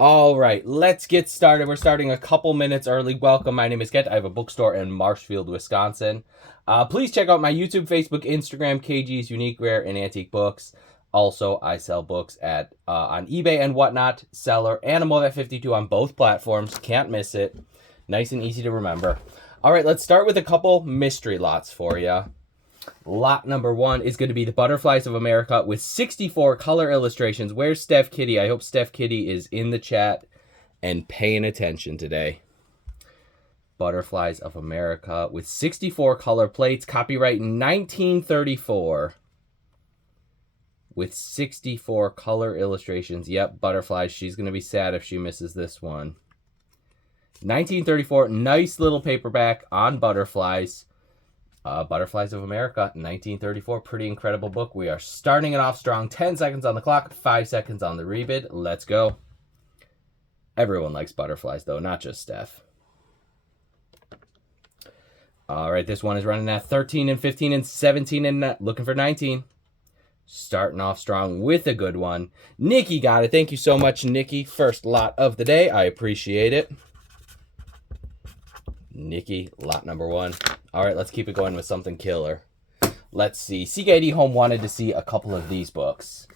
All right, let's get started. We're starting a couple minutes early. Welcome. My name is Kent. I have a bookstore in Marshfield, Wisconsin. Please check out my YouTube, Facebook, Instagram, KG's Unique, Rare, and Antique Books. Also, I sell books at on eBay and whatnot. Seller Animal at 52 on both platforms. Can't miss it. Nice and easy to remember. All right, let's start with a couple mystery lots for you. Lot number one is going to be the Butterflies of America with 64 color illustrations. Where's Steph Kitty? I hope Steph Kitty is in the chat and paying attention today. Butterflies of America with 64 color plates. Copyright 1934. With 64 color illustrations. Yep, Butterflies. She's going to be sad if she misses this one. 1934. Nice little paperback on Butterflies. Butterflies of America, 1934. Pretty incredible book. We are starting it off strong. 10 seconds on the clock, 5 seconds on the rebid. Let's go. Everyone likes butterflies, though, not just Steph. All right, this one is running at 13 and 15 and 17 and looking for 19. Starting off strong with a good one. Nikki got it. Thank you so much, Nikki. First lot of the day. I appreciate it. Nikki, lot number one. All right, let's keep it going with something killer. Let's see. CKD Home wanted to see a couple of these books.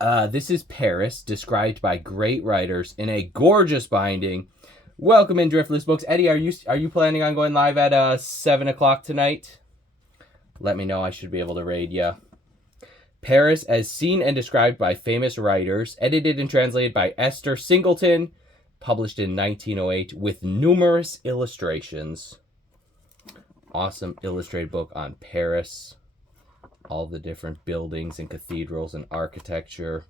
This is Paris, described by great writers in a gorgeous binding. Welcome in, Driftless Books. Eddie, are you planning on going live at 7 o'clock tonight? Let me know. I should be able to raid you. Paris, as seen and described by famous writers, edited and translated by Esther Singleton, published in 1908 with numerous illustrations. Awesome illustrated book on Paris. All the different buildings and cathedrals and architecture.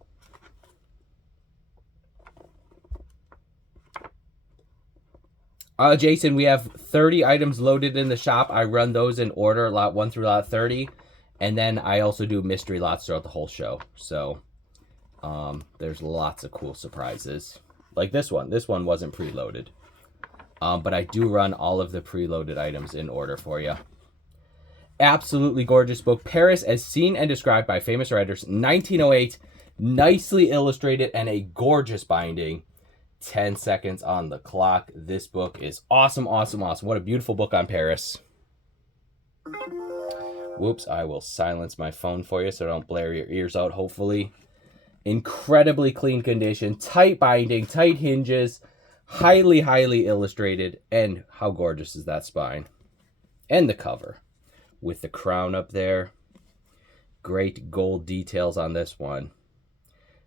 Jason, we have 30 items loaded in the shop. I run those in order, lot 1 through lot 30. And then I also do mystery lots throughout the whole show. So there's lots of cool surprises. Like this one. This one wasn't preloaded. But I do run all of the preloaded items in order for you. Absolutely gorgeous book. Paris, as seen and described by famous writers, 1908. Nicely illustrated and a gorgeous binding. 10 seconds on the clock. This book is awesome, awesome, awesome. What a beautiful book on Paris. Whoops, I will silence my phone for you so don't blare your ears out, hopefully. Incredibly clean condition, tight binding, tight hinges, highly, highly illustrated, and how gorgeous is that spine? And the cover, with the crown up there. Great gold details on this one.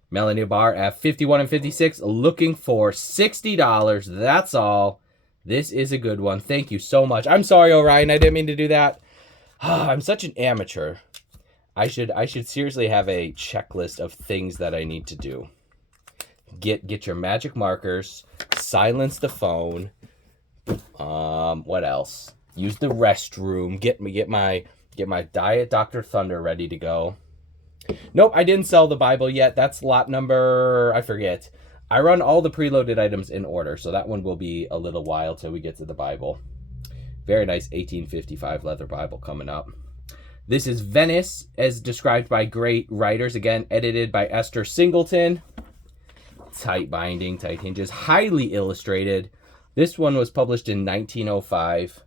Melanie Barr at 51 and 56, looking for $60. That's all. This is a good one. Thank you so much. I'm sorry, Orion, I didn't mean to do that. I'm such an amateur. I should seriously have a checklist of things that I need to do. Get your magic markers, silence the phone. What else? Use the restroom. Get my Diet Dr. Thunder ready to go. Nope, I didn't sell the Bible yet. That's lot number, I forget. I run all the preloaded items in order, so that one will be a little while till we get to the Bible. Very nice 1855 leather Bible coming up. This is Venice, as described by great writers. Again, edited by Esther Singleton. Tight binding, tight hinges, highly illustrated. This one was published in 1905.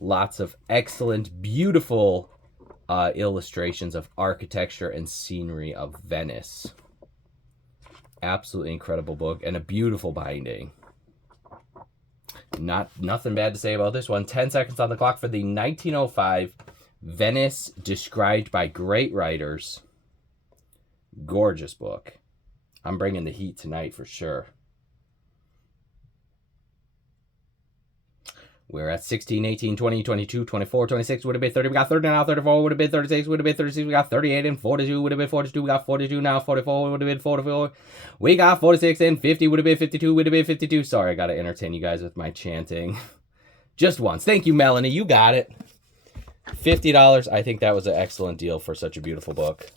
Lots of excellent, beautiful illustrations of architecture and scenery of Venice. Absolutely incredible book and a beautiful binding. Nothing bad to say about this one. 10 seconds on the clock for the 1905 Venice, described by great writers. Gorgeous book. I'm bringing the heat tonight for sure. We're at 16, 18, 20, 22, 24, 26, would have been 30. We got 30 now, 34, would have been 36, would have been 36. We got 38 and 42, would have been 42. We got 42 now, 44, would have been 44. We got 46 and 50, would have been 52, would have been 52. Sorry, I got to entertain you guys with my chanting. Just once. Thank you, Melanie. You got it. $50. I think that was an excellent deal for such a beautiful book.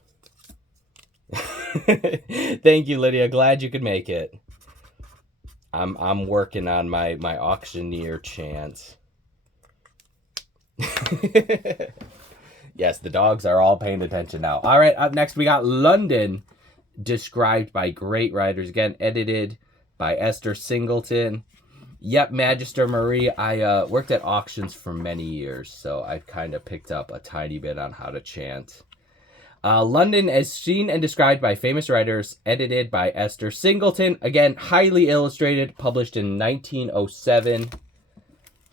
Thank you, Lydia. Glad you could make it. I'm working on my auctioneer chant. Yes, the dogs are all paying attention now. All right, up next we got London, described by great writers. Again, edited by Esther Singleton. Yep, Magister Marie. I worked at auctions for many years, so I kind of picked up a tiny bit on how to chant. London as Seen and Described by Famous Writers, edited by Esther Singleton. Again, highly illustrated, published in 1907.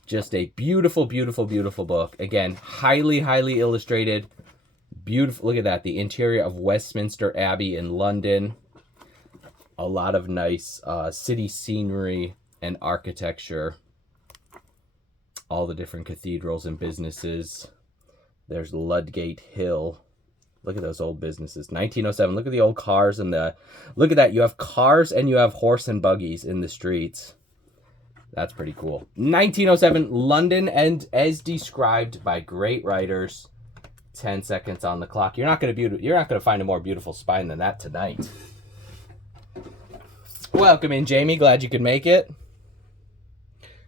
Just a beautiful, beautiful, beautiful book. Again, highly, highly illustrated. Beautiful. Look at that. The interior of Westminster Abbey in London. A lot of nice city scenery and architecture. All the different cathedrals and businesses. There's Ludgate Hill. Look at those old businesses. 1907. Look at the old cars and the... Look at that. You have cars and you have horse and buggies in the streets. That's pretty cool. 1907, London, and as described by great writers. 10 seconds on the clock. You're not going to find a more beautiful spine than that tonight. Welcome in, Jamie. Glad you could make it.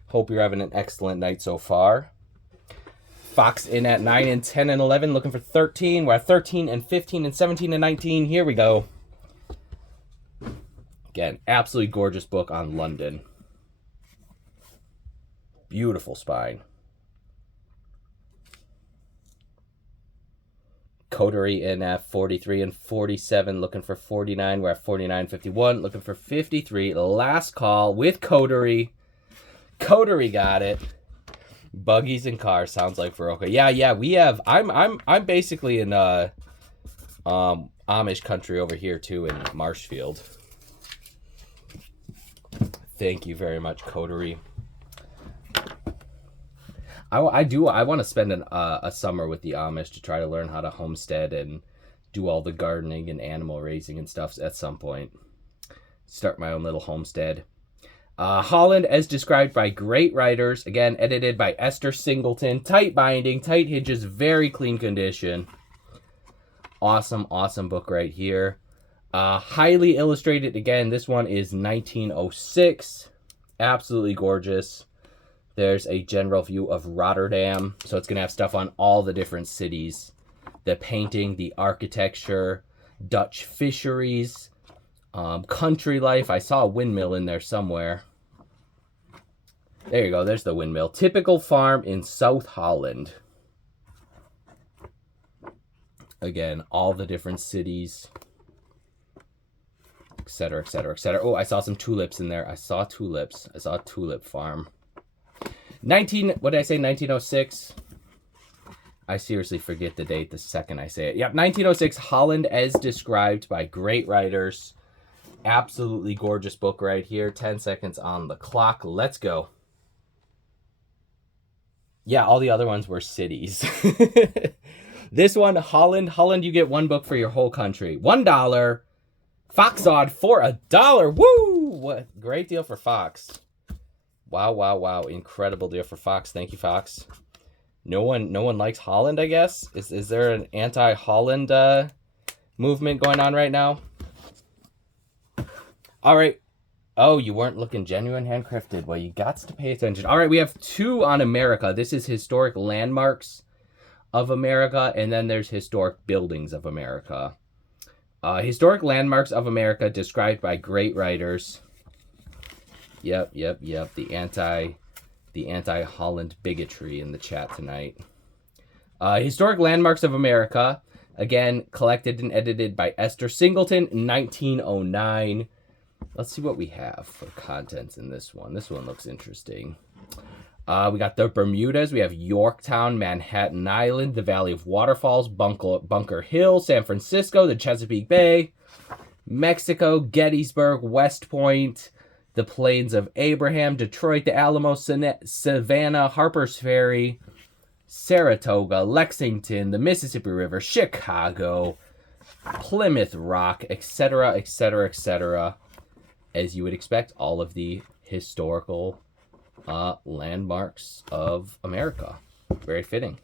Hope you're having an excellent night so far. Fox in at 9 and 10 and 11, looking for 13. We're at 13 and 15 and 17 and 19. Here we go. Again, absolutely gorgeous book on London. Beautiful spine. Coterie in at 43 and 47, looking for 49. We're at 49, 51, looking for 53. Last call with Coterie. Coterie got it. Buggies and cars sounds like Veroka. Yeah, we have. I'm basically in Amish country over here too in Marshfield. Thank you very much, Coterie. I want to spend a summer with the Amish to try to learn how to homestead and do all the gardening and animal raising and stuff at some point. Start my own little homestead. Holland, as described by great writers, again, edited by Esther Singleton. Tight binding, tight hinges, very clean condition. Awesome, awesome book right here. Highly illustrated, again, this one is 1906. Absolutely gorgeous. There's a general view of Rotterdam, so it's going to have stuff on all the different cities. The painting, the architecture, Dutch fisheries, country life. I saw a windmill in there somewhere. There you go. There's the windmill. Typical farm in South Holland. Again, all the different cities, etc., etc., etc. Oh, I saw some tulips in there. I saw tulips. I saw a tulip farm. What did I say? 1906. I seriously forget the date the second I say it. Yep, 1906, Holland as described by great writers. Absolutely gorgeous book right here. 10 seconds on the clock. Let's go. Yeah, all the other ones were cities. This one, Holland. Holland, you get one book for your whole country. $1. Foxod for $1. Woo! What great deal for Fox. Wow, wow, wow. Incredible deal for Fox. Thank you, Fox. No one likes Holland, I guess? Is there an anti-Holland movement going on right now? All right. Oh, you weren't looking genuine handcrafted. Well, you got to pay attention. All right, we have two on America. This is Historic Landmarks of America, and then there's Historic Buildings of America. Historic Landmarks of America, described by great writers. Yep. The anti-Holland bigotry in the chat tonight. Historic Landmarks of America, again, collected and edited by Esther Singleton, 1909. Let's see what we have for contents in this one. This one looks interesting. We got the Bermudas. We have Yorktown, Manhattan Island, the Valley of Waterfalls, Bunker Hill, San Francisco, the Chesapeake Bay, Mexico, Gettysburg, West Point, the Plains of Abraham, Detroit, the Alamo, Savannah, Harper's Ferry, Saratoga, Lexington, the Mississippi River, Chicago, Plymouth Rock, etc., etc., etc. As you would expect, all of the historical landmarks of America. Very fitting.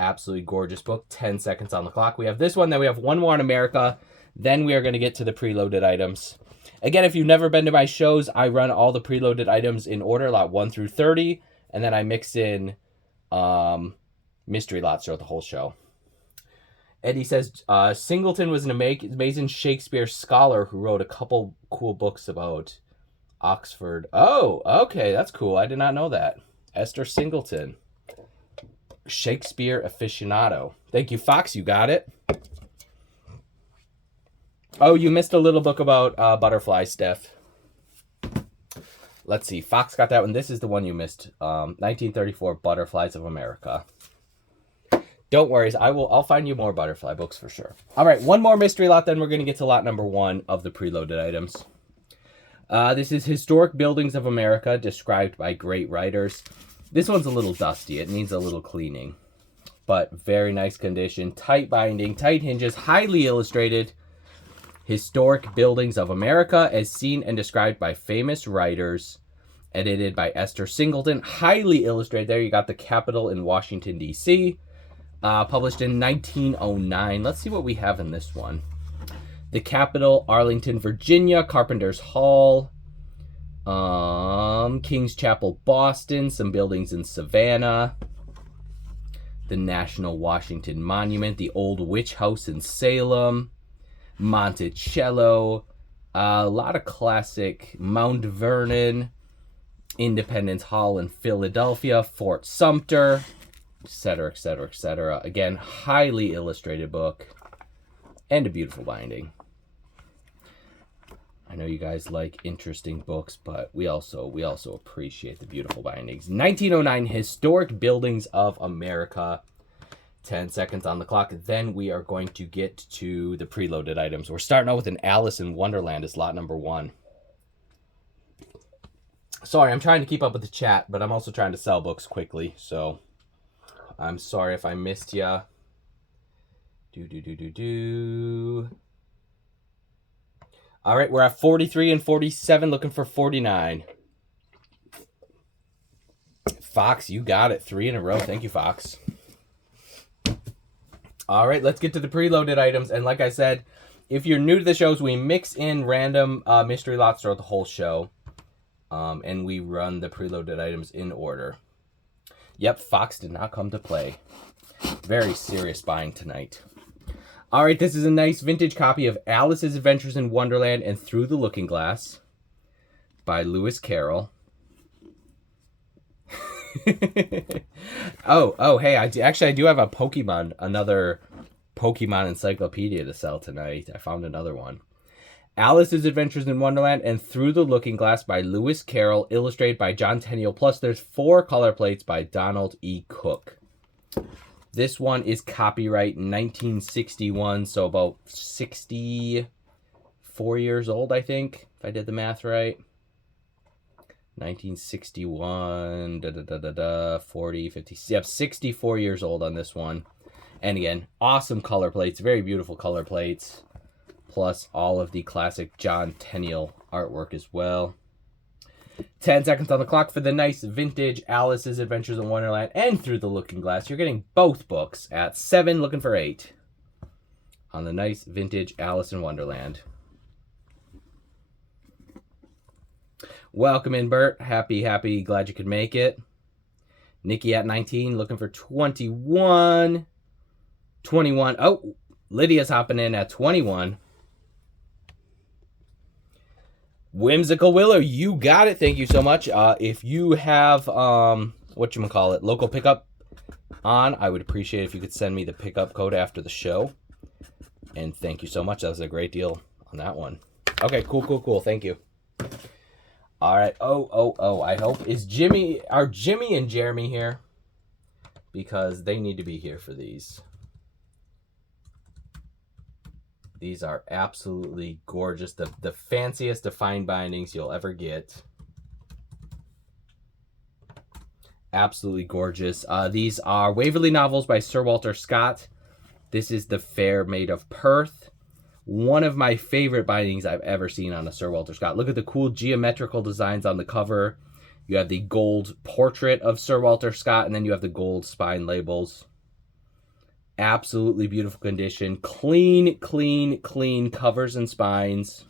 Absolutely gorgeous book. 10 seconds on the clock. We have this one, then we have one more on America. Then we are going to get to the preloaded items. Again, if you've never been to my shows, I run all the preloaded items in order, lot 1 through 30, and then I mix in mystery lots throughout the whole show. Eddie says, Singleton was an amazing Shakespeare scholar who wrote a couple cool books about Oxford. Oh, okay, that's cool. I did not know that. Esther Singleton. Shakespeare aficionado. Thank you, Fox. You got it. Oh, you missed a little book about butterflies, Steph. Let's see. Fox got that one. This is the one you missed. 1934 Butterflies of America. Don't worry. I'll find you more butterfly books for sure. All right, one more mystery lot, then we're going to get to lot number 1 of the preloaded items. This is Historic Buildings of America, described by great writers. This one's a little dusty. It needs a little cleaning. But very nice condition. Tight binding, tight hinges, highly illustrated. Historic Buildings of America, as seen and described by famous writers. Edited by Esther Singleton. Highly illustrated. There you got the Capitol in Washington, D.C. Published in 1909. Let's see what we have in this one. The Capitol, Arlington, Virginia. Carpenter's Hall. King's Chapel, Boston. Some buildings in Savannah. The National Washington Monument. The Old Witch House in Salem. Monticello. A lot of classic. Mount Vernon. Independence Hall in Philadelphia. Fort Sumter. Etc., etc., etc. Again, highly illustrated book. And a beautiful binding. I know you guys like interesting books, but we also appreciate the beautiful bindings. 1909 Historic Buildings of America. 10 seconds on the clock. Then we are going to get to the preloaded items. We're starting out with an Alice in Wonderland as lot number 1. Sorry, I'm trying to keep up with the chat, but I'm also trying to sell books quickly, so I'm sorry if I missed ya. All right, we're at 43 and 47, looking for 49. Fox, you got it. 3 in a row. Thank you, Fox. All right, let's get to the preloaded items. And like I said, if you're new to the shows, we mix in random mystery lots throughout the whole show. And we run the preloaded items in order. Yep, Fox did not come to play. Very serious buying tonight. All right, this is a nice vintage copy of Alice's Adventures in Wonderland and Through the Looking Glass by Lewis Carroll. Hey, I do have a Pokemon, another Pokemon encyclopedia to sell tonight. I found another one. Alice's Adventures in Wonderland and Through the Looking Glass by Lewis Carroll, illustrated by John Tenniel. Plus, there's 4 color plates by Donald E. Cook. This one is copyright 1961, so about 64 years old, I think, if I did the math right. 1961, 40, 50, yep, 64 years old on this one. And again, awesome color plates, very beautiful color plates. Plus all of the classic John Tenniel artwork as well. 10 seconds on the clock for the nice vintage Alice's Adventures in Wonderland and Through the Looking Glass. You're getting both books at 7, looking for 8 on the nice vintage Alice in Wonderland. Welcome in, Bert. Happy, glad you could make it. Nikki at 19, looking for 21. 21. Oh, Lydia's hopping in at 21. Whimsical Willow, you got it. Thank you so much. If you have, local pickup on, I would appreciate if you could send me the pickup code after the show. And thank you so much. That was a great deal on that one. Okay, cool. Thank you. All right. I hope, are Jimmy and Jeremy here? Because they need to be here for these. These are absolutely gorgeous. The fanciest of fine bindings you'll ever get. Absolutely gorgeous. These are Waverley novels by Sir Walter Scott. This is The Fair Maid of Perth. One of my favorite bindings I've ever seen on a Sir Walter Scott. Look at the cool geometrical designs on the cover. You have the gold portrait of Sir Walter Scott, and then you have the gold spine labels. Absolutely beautiful condition. Clean covers and spines.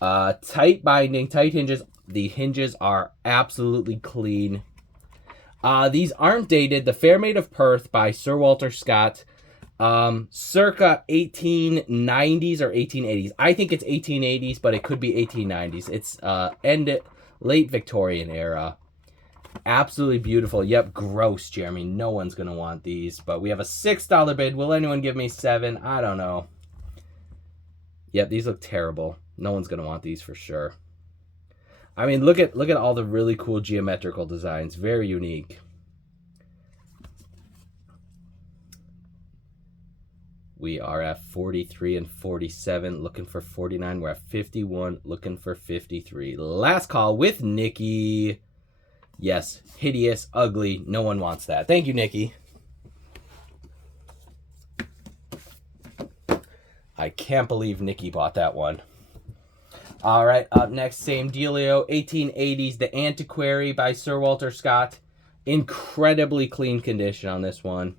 Tight binding, tight hinges. The hinges are absolutely clean. These aren't dated. The Fair Maid of Perth by Sir Walter Scott. Circa 1890s or 1880s. I think it's 1880s, but it could be 1890s. It's late Victorian era. Absolutely beautiful. Yep, gross, Jeremy. No one's going to want these. But we have a $6 bid. Will anyone give me 7? I don't know. Yep, these look terrible. No one's going to want these for sure. I mean, look at all the really cool geometrical designs. Very unique. We are at 43 and 47, looking for 49. We're at 51, looking for 53. Last call with Nikki. Yes, hideous, ugly. No one wants that. Thank you, Nikki. I can't believe Nikki bought that one. All right, up next, same dealio. 1880s, The Antiquary by Sir Walter Scott. Incredibly clean condition on this one.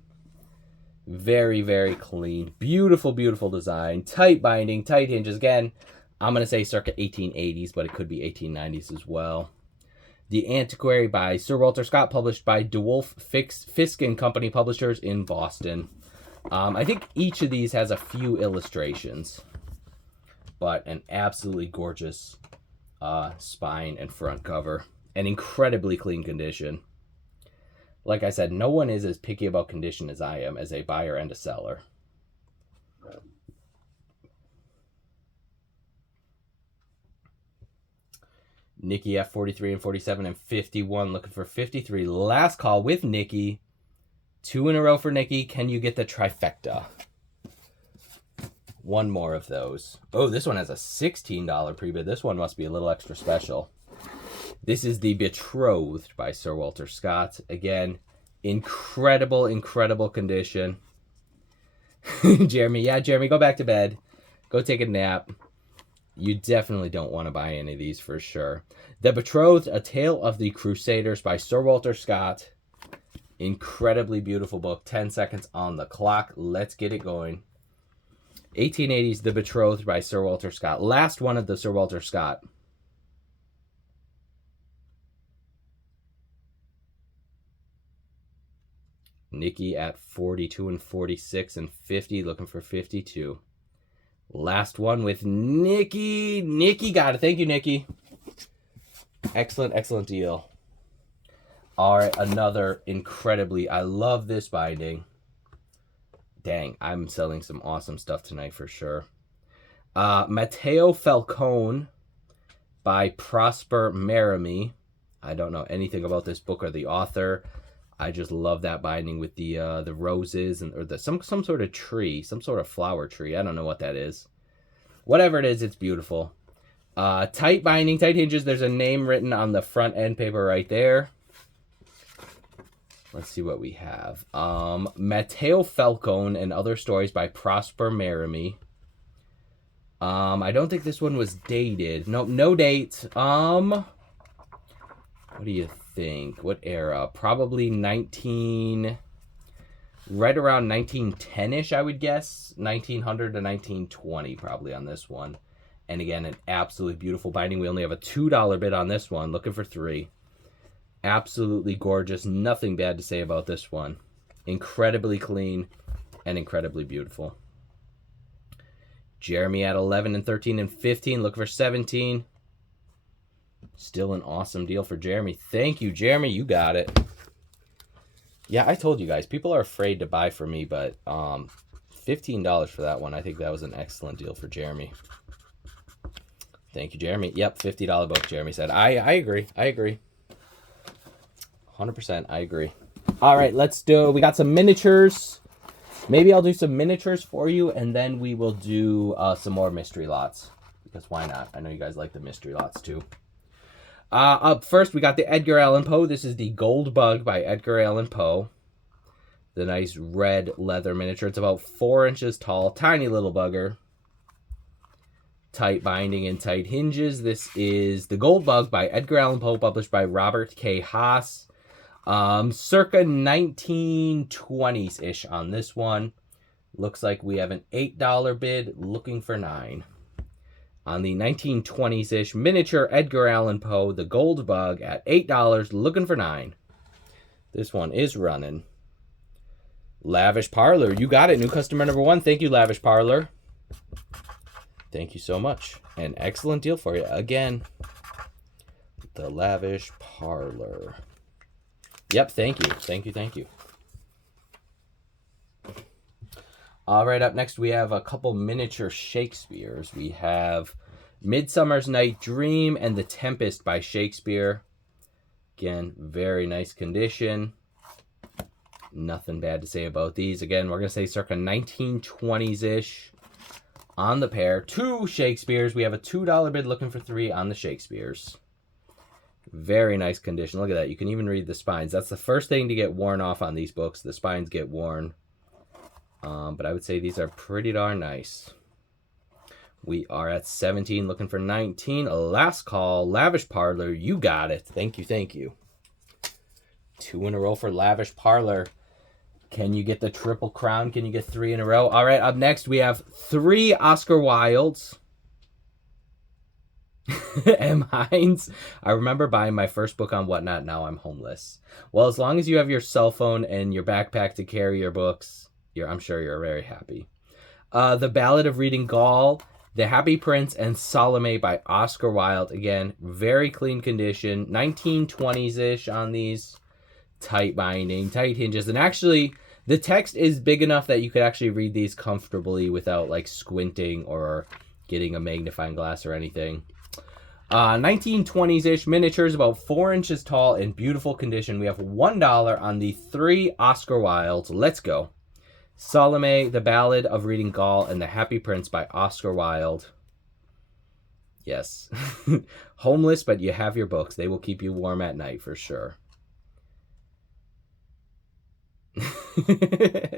Very, very clean. Beautiful, beautiful design. Tight binding, tight hinges. Again, I'm going to say circa 1880s, but it could be 1890s as well. The Antiquary by Sir Walter Scott, published by DeWolf Fisk and Company Publishers in Boston. I think each of these has a few illustrations, but an absolutely gorgeous spine and front cover. An incredibly clean condition. Like I said, no one is as picky about condition as I am as a buyer and a seller. Nikki at 43 and 47 and 51, looking for 53. Last call with Nikki. 2 in a row for Nikki. Can you get the trifecta? One more of those. Oh, this one has a $16 pre-bid. This one must be a little extra special. This is The Betrothed by Sir Walter Scott. Again, incredible, incredible condition. Jeremy, yeah, Jeremy, go back to bed. Go take a nap. You definitely don't want to buy any of these for sure. The Betrothed, A Tale of the Crusaders by Sir Walter Scott. Incredibly beautiful book. 10 seconds on the clock. Let's get it going. 1880s, The Betrothed by Sir Walter Scott. Last one of the Sir Walter Scott. Nikki at 42 and 46 and 50, looking for 52. Last one with Nikki. Nikki got it. Thank you, Nikki. Excellent, excellent deal. All right, another incredibly, I love this binding. Dang, I'm selling some awesome stuff tonight for sure. Matteo Falcone by Prosper Merimee. I don't know anything about this book or the author. I just love that binding with the roses and or some sort of tree, some sort of flower tree. I don't know what that is. Whatever it is, it's beautiful. Tight binding, tight hinges. There's a name written on the front end paper right there. Let's see what we have. Matteo Falcone and Other Stories by Prosper Merimee. I don't think this one was dated. Nope, no date. What do you think? What era? Probably right around 1910-ish, I would guess. 1900 to 1920 probably on this one. And again, an absolutely beautiful binding. We only have a $2 bid on this one. Looking for 3. Absolutely gorgeous. Nothing bad to say about this one. Incredibly clean and incredibly beautiful. Jeremy at 11 and 13 and 15. Looking for 17. Still an awesome deal for Jeremy. Thank you, Jeremy. You got it. Yeah, I told you guys, people are afraid to buy for me, but $15 for that one. I think that was an excellent deal for Jeremy. Thank you, Jeremy. Yep, $50 book, Jeremy said. I agree. I agree. 100%, I agree. All right, let's do, we got some miniatures. Maybe I'll do some miniatures for you, and then we will do some more mystery lots. Because why not? I know you guys like the mystery lots too. Up first, we got the Edgar Allan Poe. This is the Gold Bug by Edgar Allan Poe. The nice red leather miniature. It's about 4 inches tall. Tiny little bugger. Tight binding and tight hinges. This is the Gold Bug by Edgar Allan Poe, published by Robert K. Haas. Circa 1920s-ish on this one. Looks like we have an $8 bid, looking for 9. On the 1920s-ish miniature Edgar Allan Poe, the Gold Bug at $8, looking for 9. This one is running. Lavish Parlor, you got it. New customer number 1. Thank you, Lavish Parlor. Thank you so much. An excellent deal for you. Again, the Lavish Parlor. Yep, thank you. Thank you. All right, up next we have a couple miniature Shakespeares. We have Midsummer's Night Dream and The Tempest by Shakespeare. Again, very nice condition. Nothing bad to say about these. Again, we're going to say circa 1920s-ish on the pair. 2 Shakespeares. We have a $2 bid looking for 3 on the Shakespeares. Very nice condition. Look at that. You can even read the spines. That's the first thing to get worn off on these books. The spines get worn. But I would say these are pretty darn nice. We are at 17, looking for 19. Last call, Lavish Parlor. You got it. Thank you. 2 in a row for Lavish Parlor. Can you get the triple crown? Can you get 3 in a row? All right, up next we have 3 Oscar Wildes. M. Hines. I remember buying my first book on Whatnot. Now I'm homeless. Well, as long as you have your cell phone and your backpack to carry your books, I'm sure you're very happy. The Ballad of Reading Gaul, The Happy Prince, and Salome by Oscar Wilde. Again, very clean condition. 1920s-ish on these. Tight binding, tight hinges. And actually, the text is big enough that you could actually read these comfortably without like squinting or getting a magnifying glass or anything. 1920s-ish miniatures, about 4 inches tall, in beautiful condition. We have $1 on the 3 Oscar Wildes. Let's go. Salome, The Ballad of Reading Gaul, and The Happy Prince by Oscar Wilde. Yes. Homeless, but you have your books. They will keep you warm at night for sure.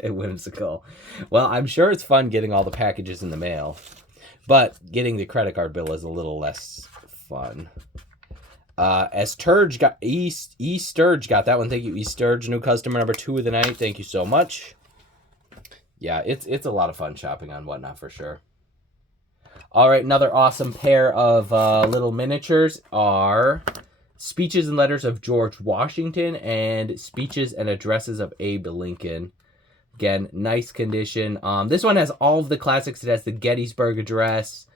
Whimsical. Well, I'm sure it's fun getting all the packages in the mail, but getting the credit card bill is a little less fun. As Sturge got Sturge got that one. Thank you, Sturge. New customer number 2 of the night. Thank you so much. Yeah, it's a lot of fun shopping on Whatnot for sure. All right, another awesome pair of little miniatures are Speeches and Letters of George Washington and Speeches and Addresses of Abe Lincoln. Again, nice condition. This one has all of the classics. It has the Gettysburg Address,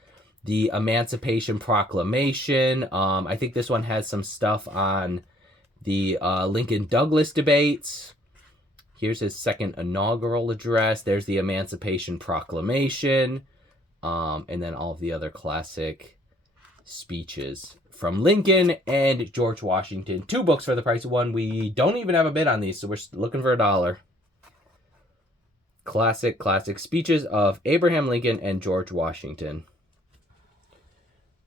the Emancipation Proclamation. I think this one has some stuff on the Lincoln-Douglas debates. Here's his second inaugural address. There's the Emancipation Proclamation. And then all of the other classic speeches from Lincoln and George Washington. 2 books for the price of 1. We don't even have a bid on these, so we're looking for $1. Classic speeches of Abraham Lincoln and George Washington.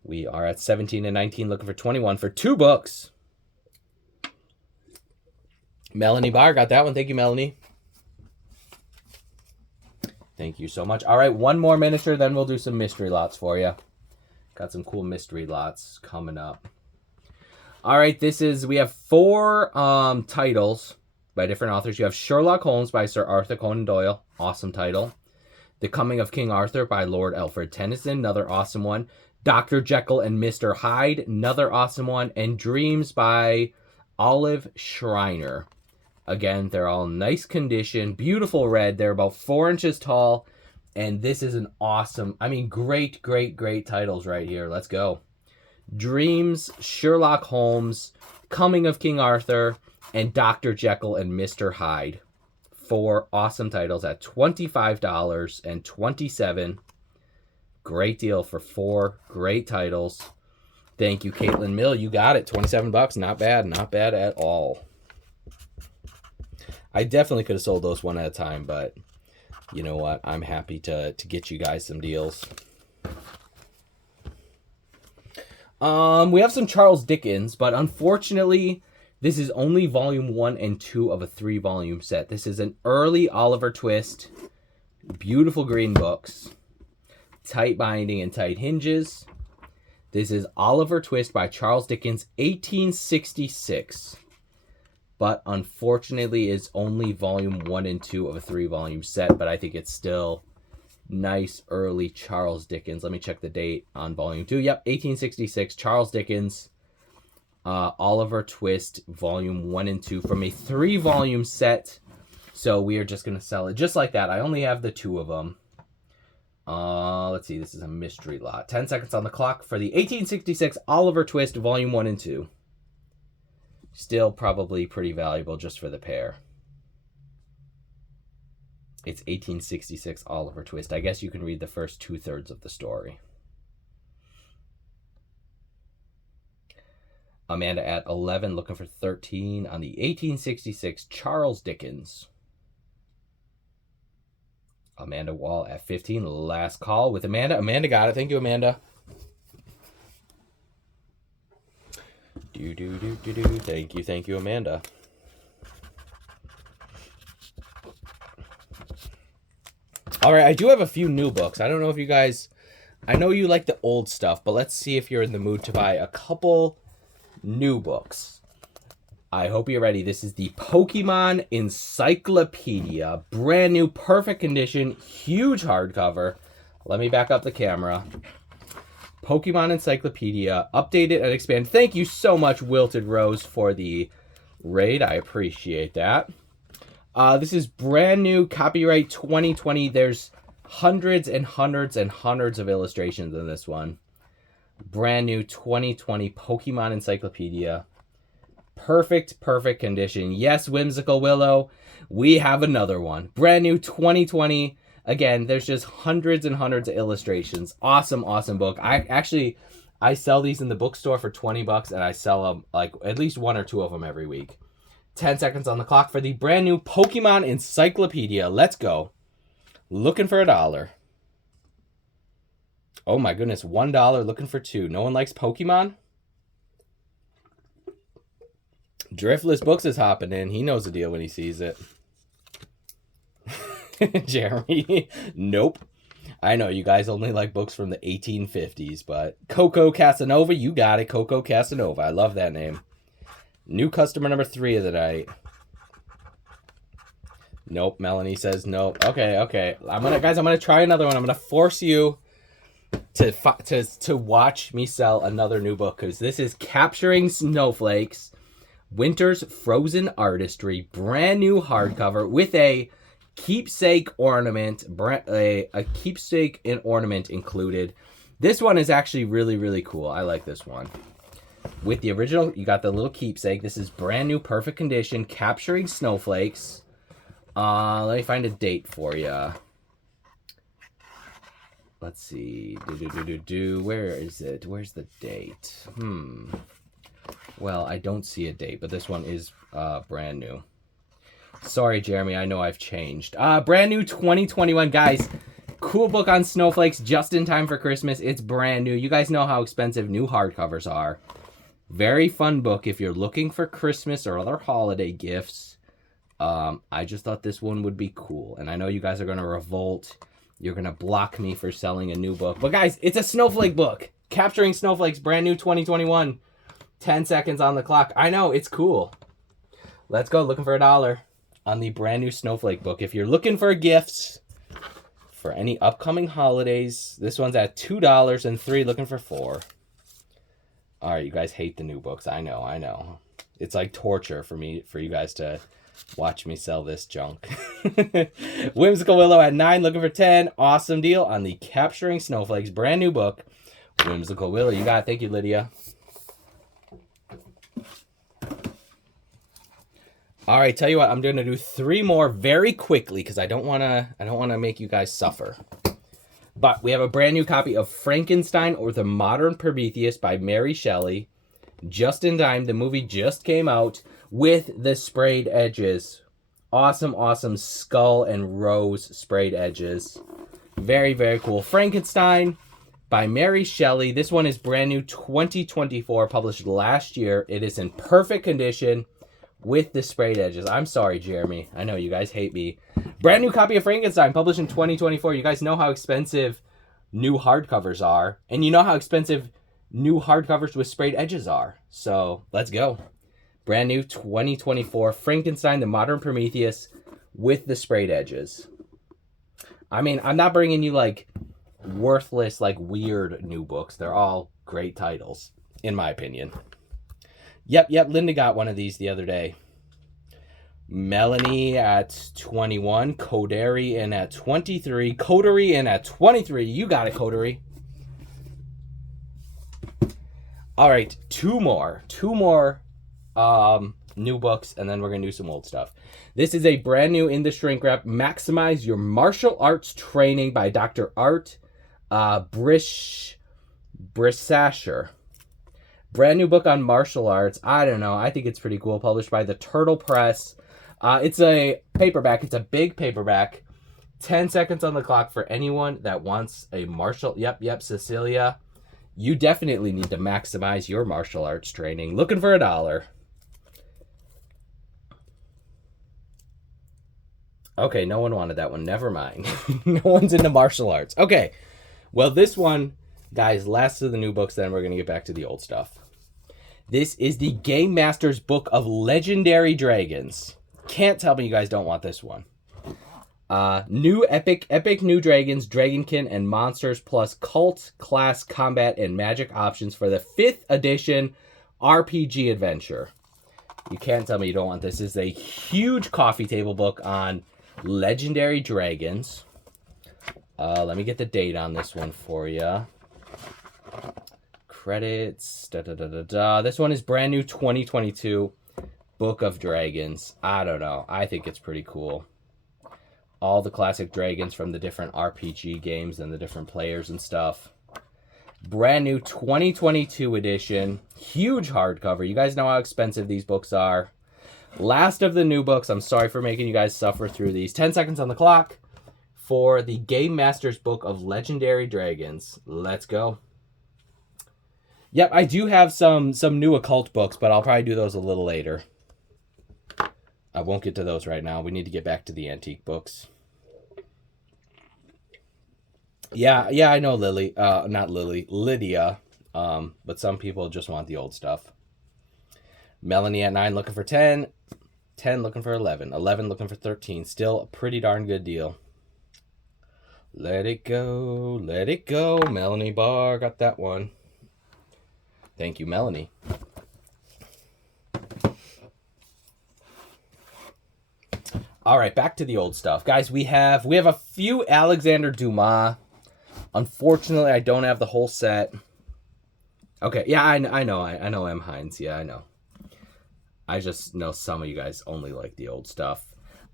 We are at 17 and 19, looking for 21 for 2 books. Melanie Barr got that one. Thank you, Melanie. Thank you so much. All right, 1 more miniature, then we'll do some mystery lots for you. Got some cool mystery lots coming up. All right, we have 4 titles by different authors. You have Sherlock Holmes by Sir Arthur Conan Doyle. Awesome title. The Coming of King Arthur by Lord Alfred Tennyson. Another awesome one. Dr. Jekyll and Mr. Hyde. Another awesome one. And Dreams by Olive Schreiner. Again, they're all nice condition. Beautiful red. They're about 4 inches tall. And this is an awesome, great titles right here. Let's go. Dreams, Sherlock Holmes, Coming of King Arthur, and Dr. Jekyll and Mr. Hyde. 4 awesome titles at $25 and $27. Great deal for 4 great titles. Thank you, Caitlin Mill. You got it. $27. Not bad at all. I definitely could have sold those one at a time, but you know what? I'm happy to get you guys some deals. We have some Charles Dickens, but unfortunately, this is only volume 1 and 2 of a 3-volume set. This is an early Oliver Twist. Beautiful green books. Tight binding and tight hinges. This is Oliver Twist by Charles Dickens, 1866. But unfortunately, it's only volume 1 and 2 of a 3-volume set. But I think it's still nice early Charles Dickens. Let me check the date on volume 2. Yep, 1866, Charles Dickens, Oliver Twist, volume 1 and 2 from a 3-volume set. So we are just going to sell it just like that. I only have the 2 of them. Let's see. This is a mystery lot. 10 seconds on the clock for the 1866 Oliver Twist, Volume 1 and 2. Still probably pretty valuable just for the pair. It's 1866 Oliver Twist. I guess you can read the first 2/3 of the story. Amanda at 11, looking for 13 on the 1866 Charles Dickens. Amanda Wall at 15, last call with Amanda. Amanda got it. Thank you, Amanda. Thank you, Amanda. All right, I do have a few new books. I don't know if you guys, I know you like the old stuff, but let's see if you're in the mood to buy a couple new books. I hope you're ready. This is the Pokemon Encyclopedia. Brand new, perfect condition, huge hardcover. Let me back up the camera. Pokemon Encyclopedia, updated and expanded. Thank you so much, Wilted Rose, for the raid. I appreciate that. This is brand new, copyright 2020. There's hundreds and hundreds and hundreds of illustrations in this one. Brand new 2020 Pokemon Encyclopedia. Perfect condition. Yes, Whimsical Willow, we have another one. Brand new 2020. Again, there's just hundreds and hundreds of illustrations. Awesome book. I sell these in the bookstore for $20, and I sell them like at least 1 or 2 of them every week. 10 seconds on the clock for the brand new Pokemon Encyclopedia. Let's go. Looking for $1. Oh my goodness, $1, looking for 2. No one likes Pokemon? Driftless Books is hopping in. He knows the deal when he sees it. Jeremy, nope. I know you guys only like books from the 1850s, but Coco Casanova, you got it. Coco Casanova. I love that name. New customer number 3 of the night. Nope. Melanie says nope. Okay. I'm gonna try another one. I'm gonna force you to watch me sell another new book, because this is Capturing Snowflakes, Winter's Frozen Artistry, brand new hardcover with a keepsake ornament, a keepsake and ornament included. This one is actually really cool. I like this one. With the original, you got the little keepsake. This is brand new, perfect condition, Capturing Snowflakes. Let me find a date for you. Let's see. Where is it? Where's the date? Well, I don't see a date, but this one is brand new. Sorry, Jeremy. I know I've changed. Brand new 2021, guys. Cool book on snowflakes, just in time for Christmas. It's brand new. You guys know how expensive new hardcovers are. Very fun book if you're looking for Christmas or other holiday gifts. I just thought this one would be cool. And I know you guys are going to revolt. You're going to block me for selling a new book. But guys, it's a snowflake book. Capturing Snowflakes, brand new 2021. 10 seconds on the clock. I know, it's cool. Let's go. Looking for $1 on the brand new snowflake book. If you're looking for gifts for any upcoming holidays, this one's at $2 and 3 looking for 4. All right, you guys hate the new books. I know. It's like torture for you guys to watch me sell this junk. Whimsical Willow at 9 looking for 10. Awesome deal on the Capturing Snowflakes brand new book. Whimsical Willow, you got it. Thank you, Lydia. All right, tell you what, I'm going to do 3 more very quickly because I don't want to make you guys suffer. But we have a brand new copy of Frankenstein or the Modern Prometheus by Mary Shelley. Just in time, the movie just came out with the sprayed edges. Awesome skull and rose sprayed edges. Very cool. Frankenstein by Mary Shelley. This one is brand new 2024, published last year. It is in perfect condition with the sprayed edges. I'm sorry, Jeremy. I know you guys hate me. Brand new copy of Frankenstein, published in 2024. You guys know how expensive new hardcovers are. And you know how expensive new hardcovers with sprayed edges are. So, let's go. Brand new 2024 Frankenstein, the Modern Prometheus with the sprayed edges. I mean, I'm not bringing you, like, worthless, like, weird new books. They're all great titles, in my opinion. Yep, Linda got one of these the other day. Melanie at 21. Coterie in at 23. Coterie in at 23. You got it, Coterie. All right, two more new books, and then we're gonna do some old stuff. This is a brand new in the shrink wrap. Maximize Your Martial Arts Training by Dr. Art Brissacher. Brand new book on martial arts. I don't know. I think it's pretty cool. Published by the Turtle Press. It's a paperback. It's a big paperback. 10 seconds on the clock for anyone that wants a martial. Yep, Cecilia. You definitely need to maximize your martial arts training. Looking for $1. Okay, no one wanted that one. Never mind. No one's into martial arts. Okay. Well, this one, guys, last of the new books, then we're going to get back to the old stuff. This is the Game Master's Book of Legendary Dragons. Can't tell me you guys don't want this one. New epic new dragons, dragonkin, and monsters, plus cult, class, combat, and magic options for the 5th edition RPG adventure. You can't tell me you don't want this. This is a huge coffee table book on legendary dragons. Let me get the date on this one for you. Credits. This one is brand new 2022 Book of Dragons. I don't know. I think it's pretty cool. All the classic dragons from the different RPG games and the different players and stuff. Brand new 2022 edition. Huge hardcover. You guys know how expensive these books are. Last of the new books. I'm sorry for making you guys suffer through these. 10 seconds on the clock for the Game Master's Book of Legendary Dragons. Let's go. Yep, I do have some new occult books, but I'll probably do those a little later. I won't get to those right now. We need to get back to the antique books. Yeah, I know Lily. Not Lily, Lydia. But some people just want the old stuff. Melanie at 9 looking for 10. 10 looking for 11. 11 looking for 13. Still a pretty darn good deal. Let it go. Let it go. Melanie Barr got that one. Thank you, Melanie. All right, back to the old stuff. Guys, we have a few Alexander Dumas. Unfortunately, I don't have the whole set. Okay, yeah, I know M. Hines. Yeah, I know. I just know some of you guys only like the old stuff.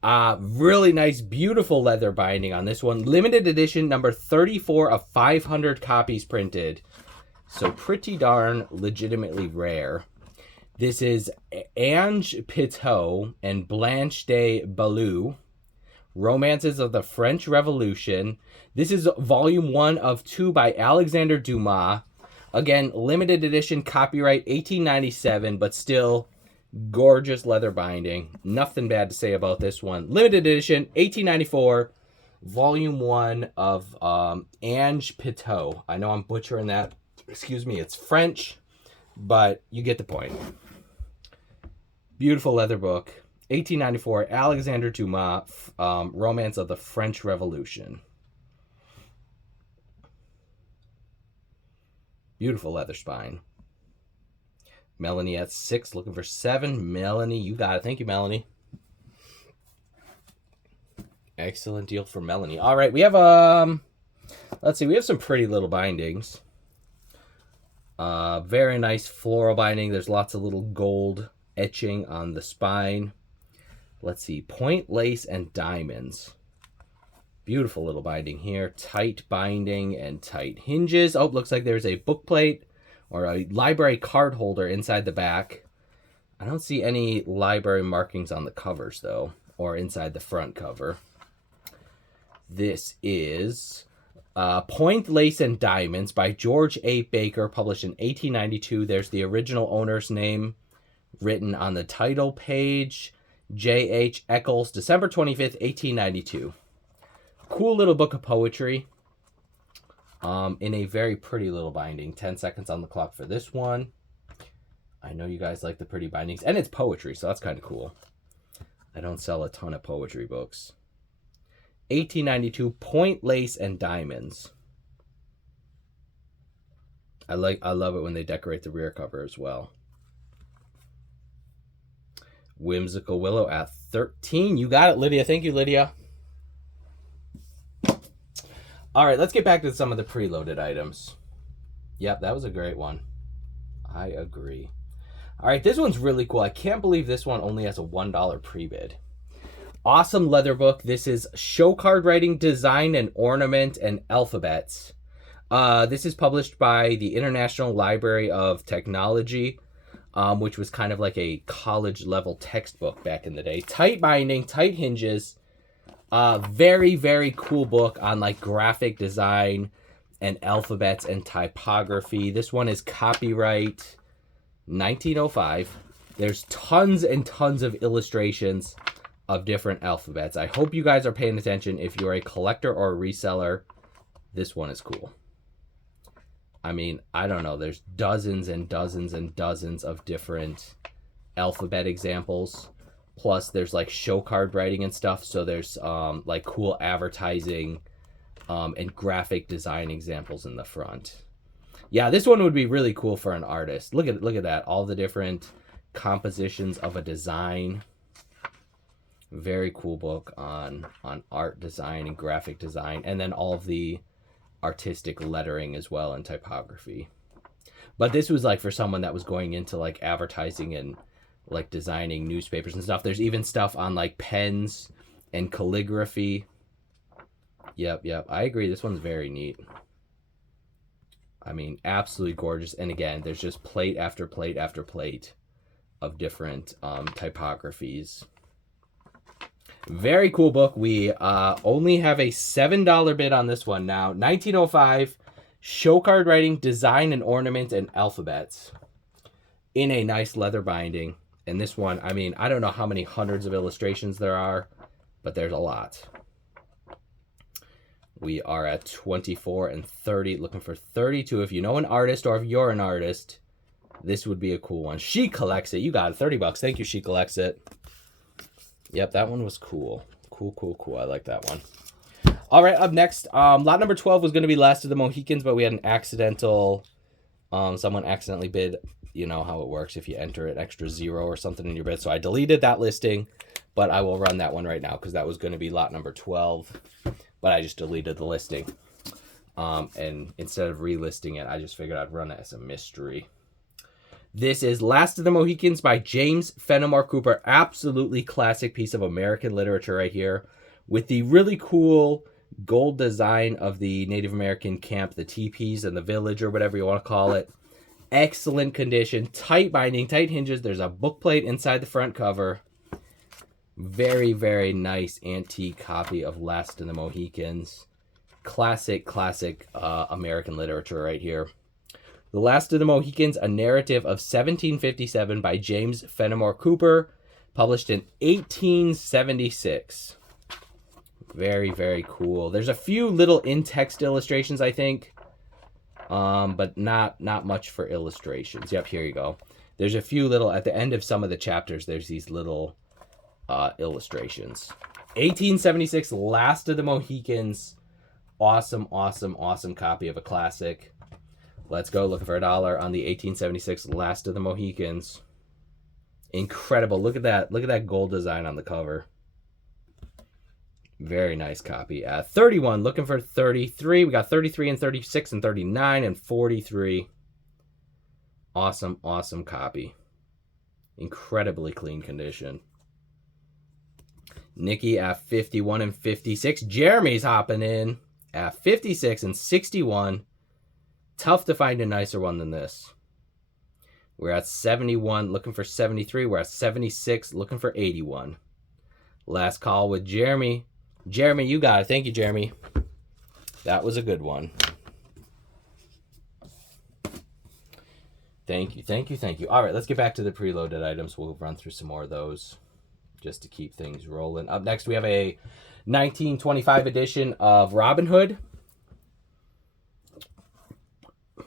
Really nice, beautiful leather binding on this one. Limited edition, number 34 of 500 copies printed. So pretty darn legitimately rare. This is Ange Pitot and Blanche de Ballou, Romances of the French Revolution. This is volume 1 of 2 by Alexander Dumas. Again, limited edition, copyright 1897, but still gorgeous leather binding. Nothing bad to say about this one. Limited edition, 1894, volume 1 of Ange Pitot. I know I'm butchering that. Excuse me, it's French, but you get the point. Beautiful leather book. 1894, Alexander Dumas, Romance of the French Revolution. Beautiful leather spine. Melanie at 6, looking for 7. Melanie, you got it. Thank you, Melanie. Excellent deal for Melanie. All right, we have, let's see, we have some pretty little bindings. Very nice floral binding. There's lots of little gold etching on the spine. Let's see, point lace and diamonds. Beautiful little binding here. Tight binding and tight hinges. Oh, looks like there's a book plate or a library card holder inside the back. I don't see any library markings on the covers, though, or inside the front cover. This is Point Lace and Diamonds by George A. Baker, published in 1892. There's the original owner's name written on the title page. J.H. Eccles, December 25th, 1892. Cool little book of poetry in a very pretty little binding. 10 seconds on the clock for this one. I know you guys like the pretty bindings, and it's poetry, so that's kind of cool. I don't sell a ton of poetry books. 1892, Point Lace and Diamonds. I love it when they decorate the rear cover as well. Whimsical Willow at 13. You got it, Lydia. Thank you, Lydia. All right, let's get back to some of the preloaded items. Yep, that was a great one. I agree. All right, this one's really cool. I can't believe this one only has a $1 pre-bid. Awesome leather book. This is Show Card Writing, Design and Ornament and Alphabets. This is published by the International Library of Technology, which was kind of like a college level textbook back in the day. Tight binding, tight hinges. Very, very cool book on like graphic design and alphabets and typography. This one is copyright 1905. There's tons and tons of illustrations of different alphabets. I hope you guys are paying attention. If you're a collector or a reseller, this one is cool. I mean, I don't know. There's dozens and dozens and dozens of different alphabet examples. Plus, there's like show card writing and stuff. So there's like cool advertising and graphic design examples in the front. Yeah, this one would be really cool for an artist. Look at that. All the different compositions of a design. Very cool book on art design and graphic design. And then all of the artistic lettering as well and typography. But this was like for someone that was going into like advertising and like designing newspapers and stuff. There's even stuff on like pens and calligraphy. Yep. I agree. This one's very neat. I mean, absolutely gorgeous. And again, there's just plate after plate after plate of different typographies. Very cool book. We only have a $7 bid on this one now. 1905, Show Card Writing, Design and Ornament and Alphabets. In a nice leather binding. And this one, I mean, I don't know how many hundreds of illustrations there are, but there's a lot. We are at 24 and 30, looking for 32. If you know an artist or if you're an artist, this would be a cool one. She Collects It. You got it. $30. Thank you, She Collects It. Yep, that one was cool. Cool. I like that one. All right, up next, lot number 12 was going to be Last of the Mohicans, but we had an accidental, someone accidentally bid. You know how it works if you enter an extra 0 or something in your bid. So I deleted that listing, but I will run that one right now because that was going to be lot number 12, but I just deleted the listing. And instead of relisting it, I just figured I'd run it as a mystery. This is Last of the Mohicans by James Fenimore Cooper. Absolutely classic piece of American literature right here with the really cool gold design of the Native American camp, the teepees and the village or whatever you want to call it. Excellent condition, tight binding, tight hinges. There's a book plate inside the front cover. Very, very nice antique copy of Last of the Mohicans. Classic American literature right here. The Last of the Mohicans, a narrative of 1757 by James Fenimore Cooper, published in 1876. Very, very cool. There's a few little in-text illustrations, I think, but not much for illustrations. Yep, here you go. There's a few little, at the end of some of the chapters, there's these little illustrations. 1876, Last of the Mohicans. Awesome copy of a classic. Let's go looking for $1 on the 1876 Last of the Mohicans. Incredible. Look at that gold design on the cover. Very nice copy. 31, looking for 33. We got 33 and 36 and 39 and 43. Awesome copy. Incredibly clean condition. Nikki at 51 and 56. Jeremy's hopping in at 56 and 61. Tough to find a nicer one than this. We're at 71, looking for 73. We're at 76, looking for 81. Last call with Jeremy. Jeremy, you got it. Thank you, Jeremy. That was a good one. Thank you. All right, let's get back to the preloaded items. We'll run through some more of those just to keep things rolling. Up next, we have a 1925 edition of Robin Hood.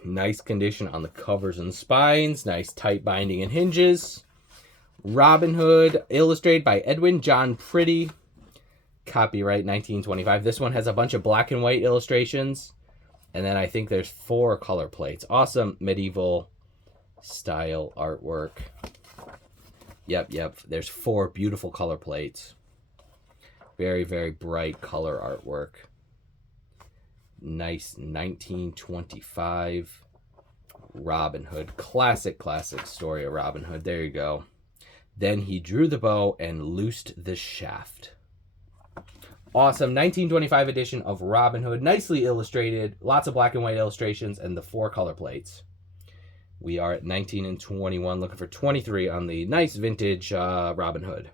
Nice condition on the covers and spines. Nice tight binding and hinges. Robin Hood, illustrated by Edwin John Pretty. Copyright 1925. This one has a bunch of black and white illustrations. And then I think there's 4 color plates. Awesome medieval style artwork. Yep. There's 4 beautiful color plates. Very, very bright color artwork. Nice 1925 Robin Hood. Classic story of Robin Hood. There you go. Then he drew the bow and loosed the shaft. Awesome 1925 edition of Robin Hood. Nicely illustrated. Lots of black and white illustrations and the 4 color plates. We are at 19 and 21, looking for 23 on the nice vintage Robin Hood.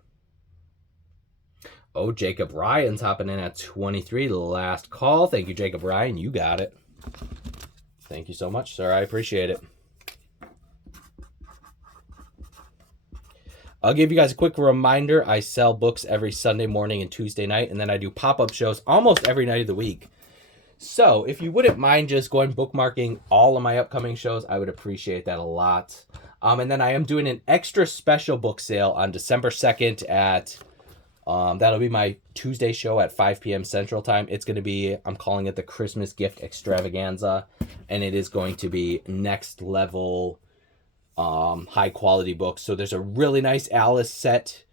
Oh, Jacob Ryan's hopping in at 23. Last call. Thank you, Jacob Ryan. You got it. Thank you so much, sir. I appreciate it. I'll give you guys a quick reminder. I sell books every Sunday morning and Tuesday night, and then I do pop-up shows almost every night of the week. So if you wouldn't mind just going bookmarking all of my upcoming shows, I would appreciate that a lot. And then I am doing an extra special book sale on December 2nd at, that'll be my Tuesday show at 5 p.m. Central Time. It's going to be, I'm calling it the Christmas Gift Extravaganza, and it is going to be next level high quality books. So there's a really nice Alice set.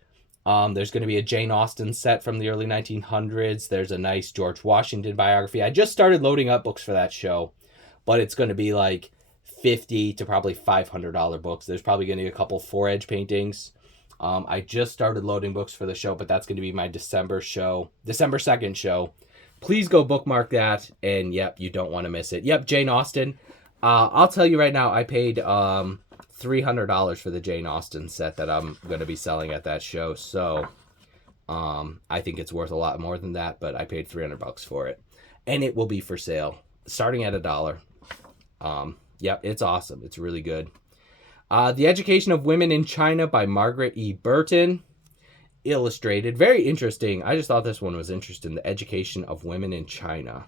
There's going to be a Jane Austen set from the early 1900s. There's a nice George Washington biography. I just started loading up books for that show, but it's going to be like $50 to probably $500 books. There's probably going to be a couple 4-edge paintings. I just started loading books for the show, but that's going to be my December 2nd show. Please go bookmark that, and yep, you don't want to miss it. Yep, Jane Austen. I'll tell you right now, I paid $300 for the Jane Austen set that I'm going to be selling at that show. So I think it's worth a lot more than that, but I paid $300 for it. And it will be for sale starting at $1. Yeah, it's awesome. It's really good. The Education of Women in China by Margaret E. Burton. Illustrated. Very interesting. I just thought this one was interesting. The Education of Women in China.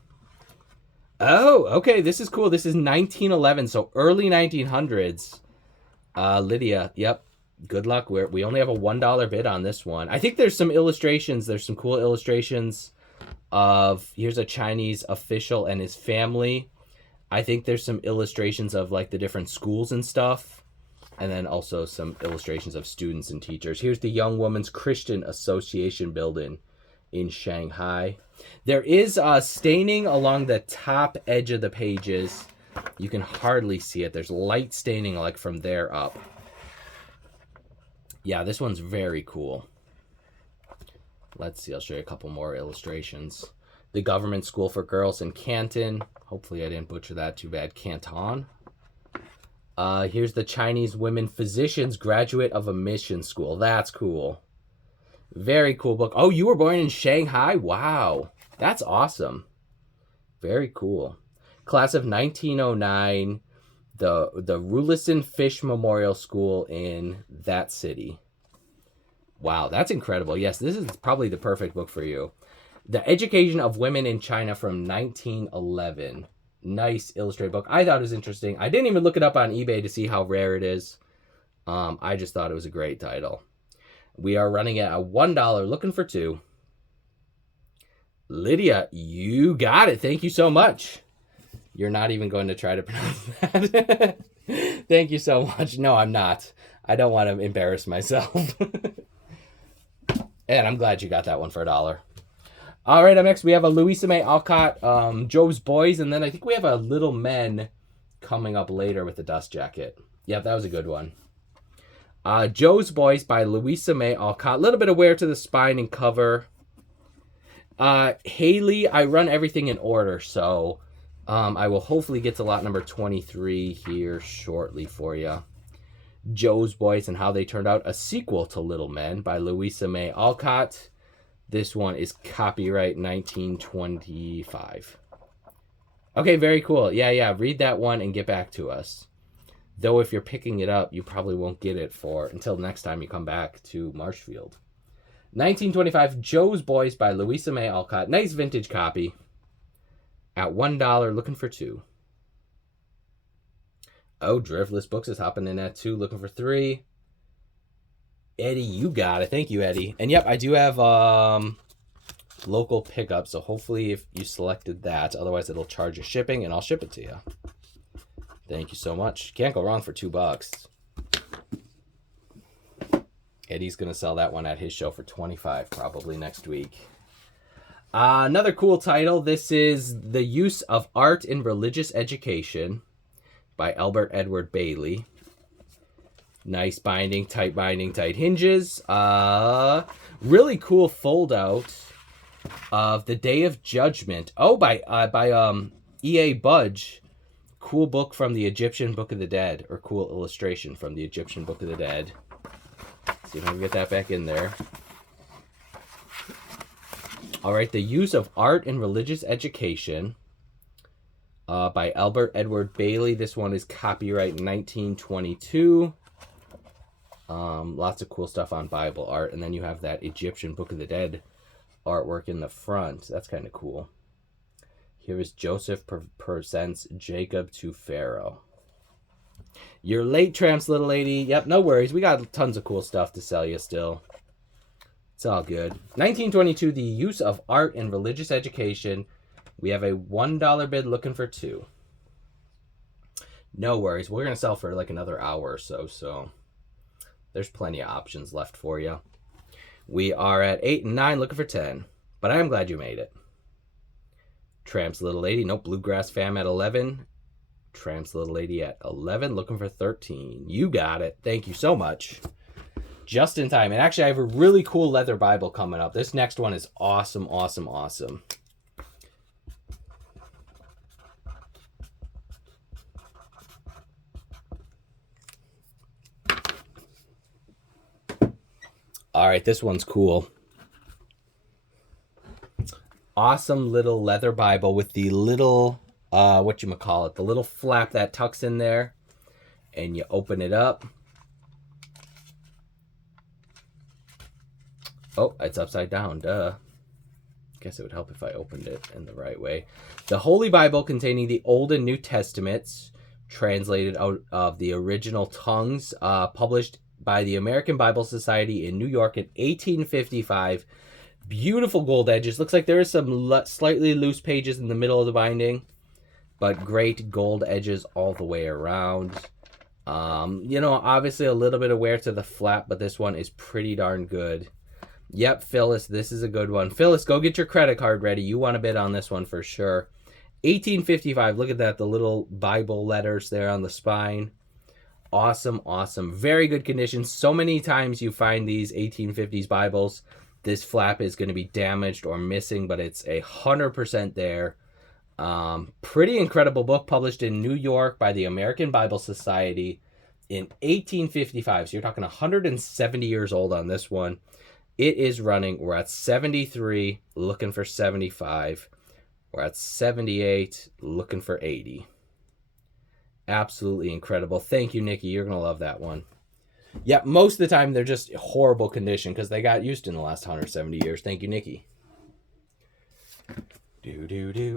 Oh, okay. This is cool. This is 1911, so early 1900s. Lydia, yep. Good luck. We only have a $1 bid on this one. I think there's some illustrations. There's some cool illustrations of, here's a Chinese official and his family. I think there's some illustrations of like the different schools and stuff. And then also some illustrations of students and teachers. Here's the Young Women's Christian Association building in Shanghai. There is staining along the top edge of the pages. You can hardly see it. There's light staining like from there up. Yeah, this one's very cool. Let's see. I'll show you a couple more illustrations. The Government School for Girls in Canton. Hopefully I didn't butcher that too bad. Canton. Here's the Chinese Women Physicians Graduate of a Mission School. That's cool. Very cool book. Oh, you were born in Shanghai? Wow. That's awesome. Very cool. Class of 1909. The Rulison Fish Memorial School in that city. Wow, that's incredible. Yes, this is probably the perfect book for you. The Education of Women in China from 1911. Nice illustrated book. I thought it was interesting. I didn't even look it up on eBay to see how rare it is. I just thought it was a great title. We are running at a $1, looking for 2. Lydia, you got it. Thank you so much. You're not even going to try to pronounce that. Thank you so much. No, I'm not. I don't want to embarrass myself. And I'm glad you got that one for $1. All right, up next we have a Louisa May Alcott, Joe's Boys, and then I think we have a Little Men coming up later with the dust jacket. Yeah, that was a good one. Joe's Boys by Louisa May Alcott. A little bit of wear to the spine and cover. Haley, I run everything in order, so I will hopefully get to lot number 23 here shortly for you. Joe's Boys and How They Turned Out, a sequel to Little Men by Louisa May Alcott. This one is copyright 1925. Okay, very cool. Yeah, read that one and get back to us. Though if you're picking it up, you probably won't get it until next time you come back to Marshfield. 1925, Joe's Boys by Louisa May Alcott. Nice vintage copy. At $1, looking for 2. Oh, Driftless Books is hopping in at 2, looking for 3. Eddie, you got it. Thank you, Eddie. And yep, I do have local pickup, so hopefully if you selected that, otherwise it'll charge you shipping and I'll ship it to you. Thank you so much. Can't go wrong for $2. Eddie's going to sell that one at his show for $25 probably next week. Another cool title. This is The Use of Art in Religious Education by Albert Edward Bailey. Nice binding, tight hinges. Really cool fold out of The Day of Judgment. Oh, by E.A. Budge. Cool book from the Egyptian Book of the Dead, or cool illustration from the Egyptian Book of the Dead. See if I can get that back in there. All right, The Use of Art in Religious Education by Albert Edward Bailey. This one is copyright 1922. Lots of cool stuff on Bible art. And then you have that Egyptian Book of the Dead artwork in the front. That's kind of cool. Here is Joseph presents Jacob to Pharaoh. You're late, Tramps, little lady. Yep, no worries. We got tons of cool stuff to sell you still. It's all good. 1922, The Use of Art in Religious Education. We have a $1 bid looking for 2. No worries. We're going to sell for like another hour or so, so there's plenty of options left for you. We are at 8 and 9 looking for 10, but I am glad you made it. Tramps, little lady. Nope, Bluegrass Fam at 11. Tramps, little lady at 11 looking for 13. You got it. Thank you so much. Just in time. And actually, I have a really cool leather Bible coming up. This next one is awesome, awesome, awesome. All right, this one's cool. Awesome little leather Bible with the little, the little flap that tucks in there. And you open it up. Oh, it's upside down, duh. Guess it would help if I opened it in the right way. The Holy Bible containing the Old and New Testaments, translated out of the original tongues, published by the American Bible Society in New York in 1855. Beautiful gold edges. Looks like there is some slightly loose pages in the middle of the binding, but great gold edges all the way around. Obviously a little bit of wear to the flap, but this one is pretty darn good. Yep, Phyllis, this is a good one. Phyllis, go get your credit card ready. You want to bid on this one for sure. 1855, look at that, the little Bible letters there on the spine. Awesome, awesome. Very good condition. So many times you find these 1850s Bibles, this flap is going to be damaged or missing, but it's 100% there. Pretty incredible book, published in New York by the American Bible Society in 1855. So you're talking 170 years old on this one. It is running. We're at 73, looking for 75. We're at 78, looking for 80. Absolutely incredible. Thank you, Nikki. You're going to love that one. Yeah, most of the time they're just horrible condition because they got used in the last 170 years. Thank you, Nikki.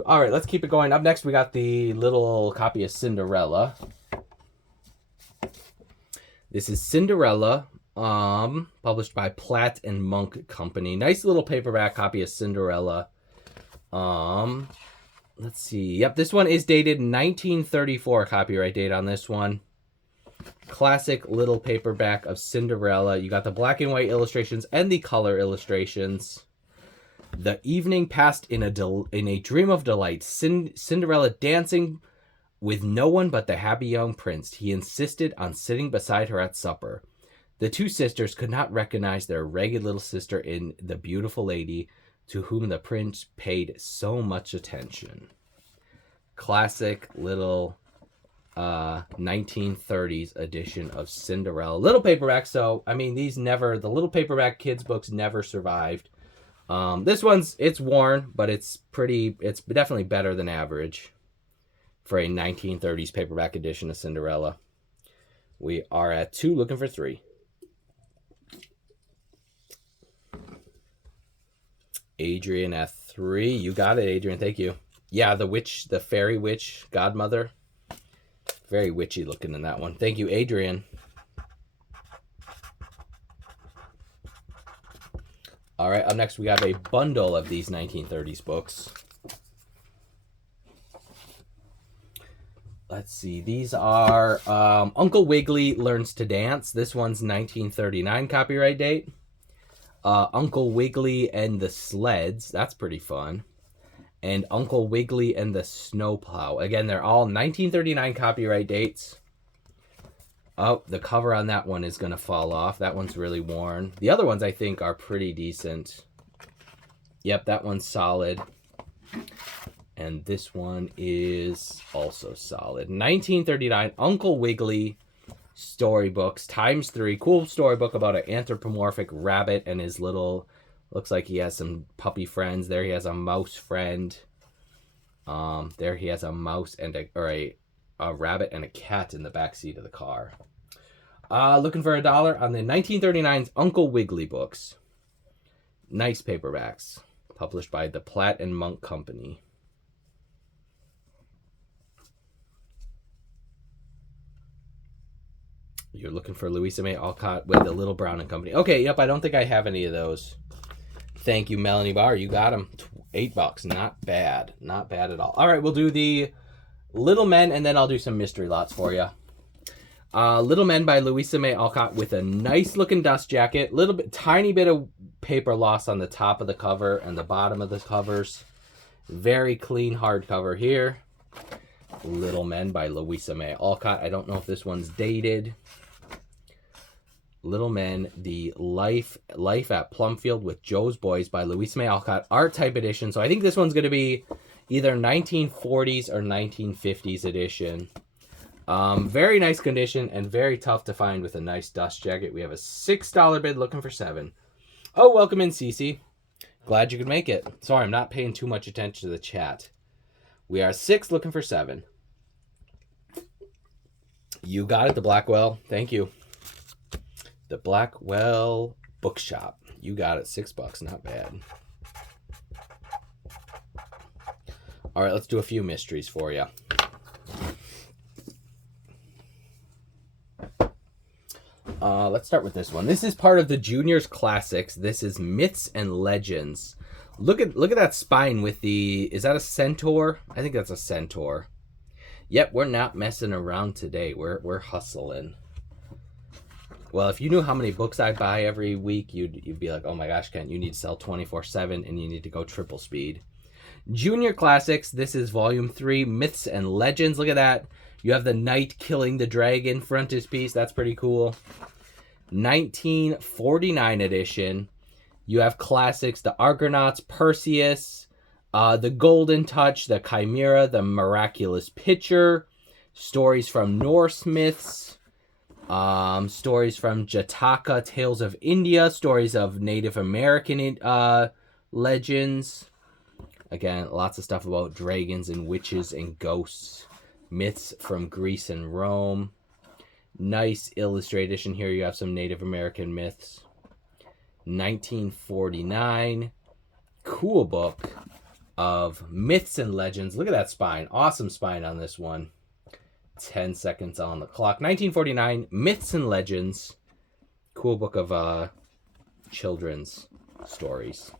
All right, let's keep it going. Up next, we got the little copy of Cinderella. This is Cinderella. Published by Platt and Monk Company. Nice little paperback copy of Cinderella. Let's see. Yep, this one is dated 1934, copyright date on this one. Classic little paperback of Cinderella. You got the black and white illustrations and the color illustrations. The evening passed in a dream of delight. Cinderella dancing with no one but the happy young prince. He insisted on sitting beside her at supper. The two sisters could not recognize their ragged little sister in the beautiful lady to whom the prince paid so much attention. Classic little 1930s edition of Cinderella. Little paperback, so, the little paperback kids books never survived. This one's, it's worn, but it's definitely better than average for a 1930s paperback edition of Cinderella. We are at 2, looking for 3. Adrian at 3. You got it, Adrian. Thank you. Yeah, the fairy witch godmother. Very witchy looking in that one. Thank you, Adrian. All right, up next we have a bundle of these 1930s books. Let's see. These are Uncle Wiggily Learns to Dance. This one's 1939 copyright date. Uncle Wiggily and the Sleds. That's pretty fun. And Uncle Wiggily and the Snowplow. Again, they're all 1939 copyright dates. Oh, the cover on that one is going to fall off. That one's really worn. The other ones, I think, are pretty decent. Yep, that one's solid. And this one is also solid. 1939 Uncle Wiggily storybooks ×3. Cool storybook about an anthropomorphic rabbit and his little... Looks like he has some puppy friends. There he has a mouse friend. There he has a mouse and a rabbit and a cat in the back seat of the car. Looking for $1 on the 1939's Uncle Wiggily books. Nice paperbacks. Published by the Platt and Monk Company. You're looking for Louisa May Alcott with the Little Brown and Company. Okay, yep, I don't think I have any of those. Thank you, Melanie Barr. You got them. $8. Not bad. Not bad at all. All right, we'll do the Little Men, and then I'll do some mystery lots for you. Little Men by Louisa May Alcott with a nice-looking dust jacket. Tiny bit of paper loss on the top of the cover and the bottom of the covers. Very clean hardcover here. Little Men by Louisa May Alcott. I don't know if this one's dated. Little Men, the Life at Plumfield with Joe's Boys by Louisa May Alcott, art type edition. So I think this one's going to be either 1940s or 1950s edition. Very nice condition and very tough to find with a nice dust jacket. We have a $6 bid looking for $7. Oh, welcome in, Cece. Glad you could make it. Sorry, I'm not paying too much attention to the chat. We are 6 looking for $7. You got it, the Blackwell. Thank you. The Blackwell Bookshop. You got it. $6. Not bad. All right, let's do a few mysteries for you. Let's start with this one. This is part of the Juniors Classics. This is Myths and Legends. Look at that spine with the... Is that a centaur? I think that's a centaur. Yep, we're not messing around today. We're hustling. Well, if you knew how many books I buy every week, you'd be like, oh my gosh, Kent, you need to sell 24/7 and you need to go triple speed. Junior Classics, this is volume 3, Myths and Legends. Look at that. You have the knight killing the dragon frontispiece. That's pretty cool. 1949 edition. You have classics, the Argonauts, Perseus, the Golden Touch, the Chimera, the Miraculous Pitcher, stories from Norse myths, stories from Jataka, Tales of India, stories of Native American legends. Again, lots of stuff about dragons and witches and ghosts. Myths from Greece and Rome. Nice illustrated edition here. You have some Native American myths. 1949. Cool book of Myths and Legends. Look at that spine. Awesome spine on this one. 10 seconds on the clock. 1949, Myths and Legends. Cool book of children's stories.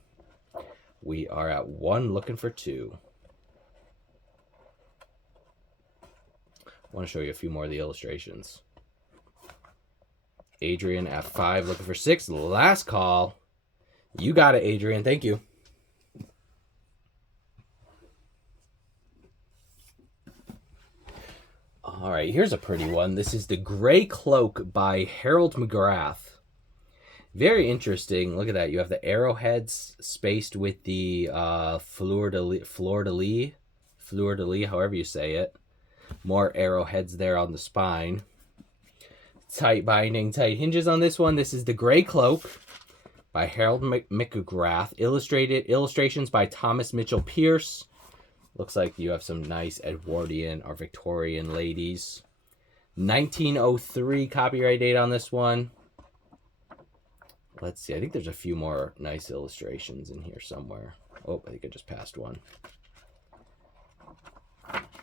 We are at 1 looking for 2. I want to show you a few more of the illustrations. Adrian at 5 looking for 6. Last call. You got it, Adrian. Thank you. All right, here's a pretty one. This is The Gray Cloak by Harold McGrath. Very interesting. Look at that. You have the arrowheads spaced with the fleur-de-lis, however you say it. More arrowheads there on the spine. Tight binding, tight hinges on this one. This is The Gray Cloak by Harold McGrath. Illustrations by Thomas Mitchell Pierce. Looks like you have some nice Edwardian or Victorian ladies. 1903 copyright date on this one. Let's see. I think there's a few more nice illustrations in here somewhere. Oh, I think I just passed one.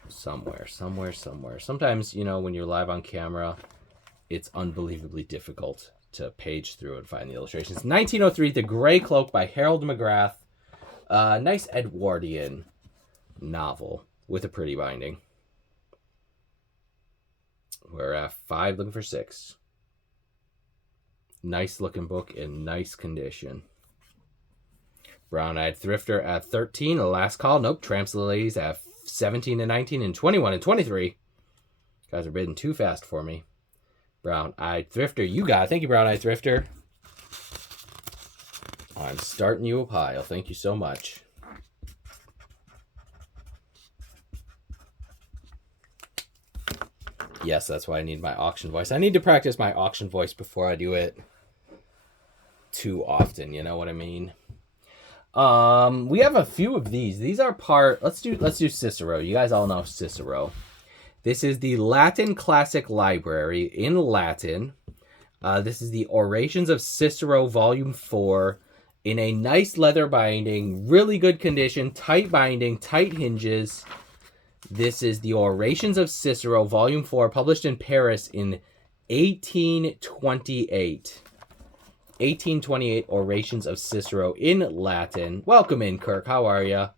Somewhere. Sometimes, when you're live on camera, it's unbelievably difficult to page through and find the illustrations. 1903, The Gray Cloak by Harold McGrath. Nice Edwardian novel with a pretty binding. We're at 5, looking for 6. Nice looking book in nice condition. Brown-Eyed Thrifter at 13. The last call. Nope. Tramps of the Ladies at 17 and 19 and 21 and 23. You guys are bidding too fast for me. Brown-Eyed Thrifter, you got it. Thank you, Brown-Eyed Thrifter. I'm starting you a pile. Thank you so much. Yes, that's why I need my auction voice. I need to practice my auction voice before I do it too often. You know what I mean? We have a few of these. These are part. Let's do Cicero. You guys all know Cicero. This is the Latin Classic Library in Latin. This is the Orations of Cicero, Volume 4, in a nice leather binding, really good condition, tight binding, tight hinges. This is the Orations of Cicero, Volume 4, published in Paris in 1828. 1828 Orations of Cicero in Latin. Welcome in, Kirk. How are you?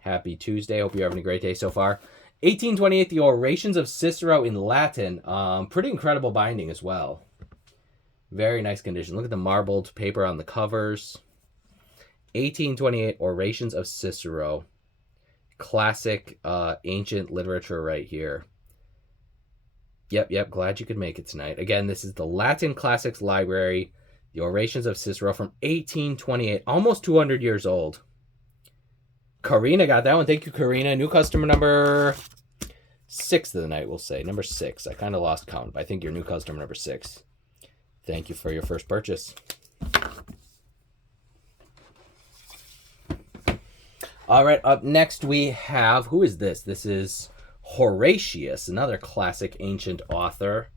Happy Tuesday. Hope you're having a great day so far. 1828, the Orations of Cicero in Latin. Pretty incredible binding as well. Very nice condition. Look at the marbled paper on the covers. 1828 Orations of Cicero. Classic ancient literature right here. Yep. Glad you could make it tonight. Again, this is the Latin Classics Library. The Orations of Cicero from 1828. Almost 200 years old. Karina got that one. Thank you, Karina. New customer number 6 of the night, we'll say. Number 6. I kind of lost count, but I think you're new customer number 6. Thank you for your first purchase. All right, up next we have, who is this? This is Horatius, another classic ancient author.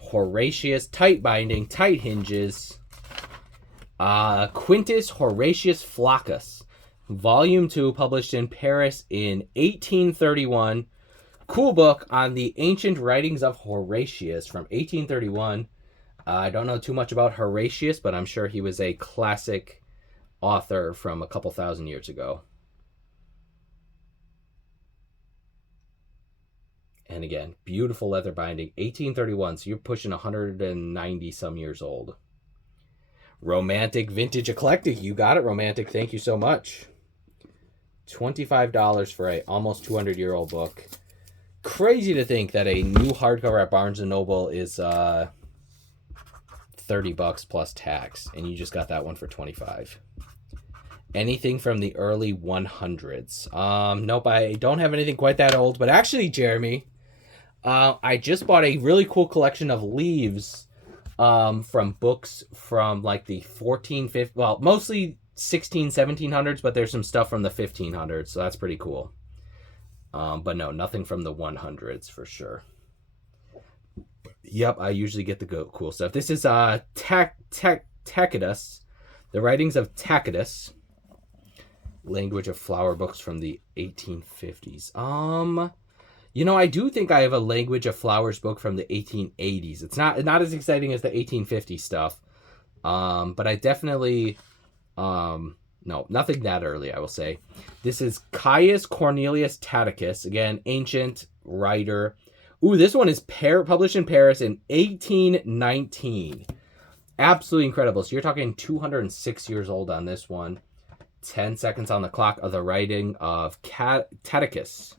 Horatius, tight binding, tight hinges. Quintus Horatius Flaccus, Volume 2, published in Paris in 1831. Cool book on the ancient writings of Horatius from 1831. I don't know too much about Horatius, but I'm sure he was a classic author from a couple thousand years ago. And again, beautiful leather binding, 1831, so you're pushing 190 some years old. Romantic Vintage Eclectic, you got it, Romantic, thank you so much. $25 for a almost 200-year-old book. Crazy to think that a new hardcover at Barnes & Noble is $30 plus tax, and you just got that one for $25. Anything from the early 100s. Nope, I don't have anything quite that old, but actually, Jeremy, I just bought a really cool collection of leaves from books from like the 1450s, well, mostly 1700s, but there's some stuff from the 1500s, so that's pretty cool. But no, nothing from the 100s for sure. Yep, I usually get the cool stuff. This is Tacitus, the writings of Tacitus, Language of Flower books from the 1850s. You know, I do think I have a Language of Flowers book from the 1880s. It's not as exciting as the 1850 stuff, but I definitely, no, nothing that early, I will say. This is Caius Cornelius Tacitus, again, ancient writer. Ooh, this one is published in Paris in 1819. Absolutely incredible. So you're talking 206 years old on this one. 10 seconds on the clock of the writing of Tacitus.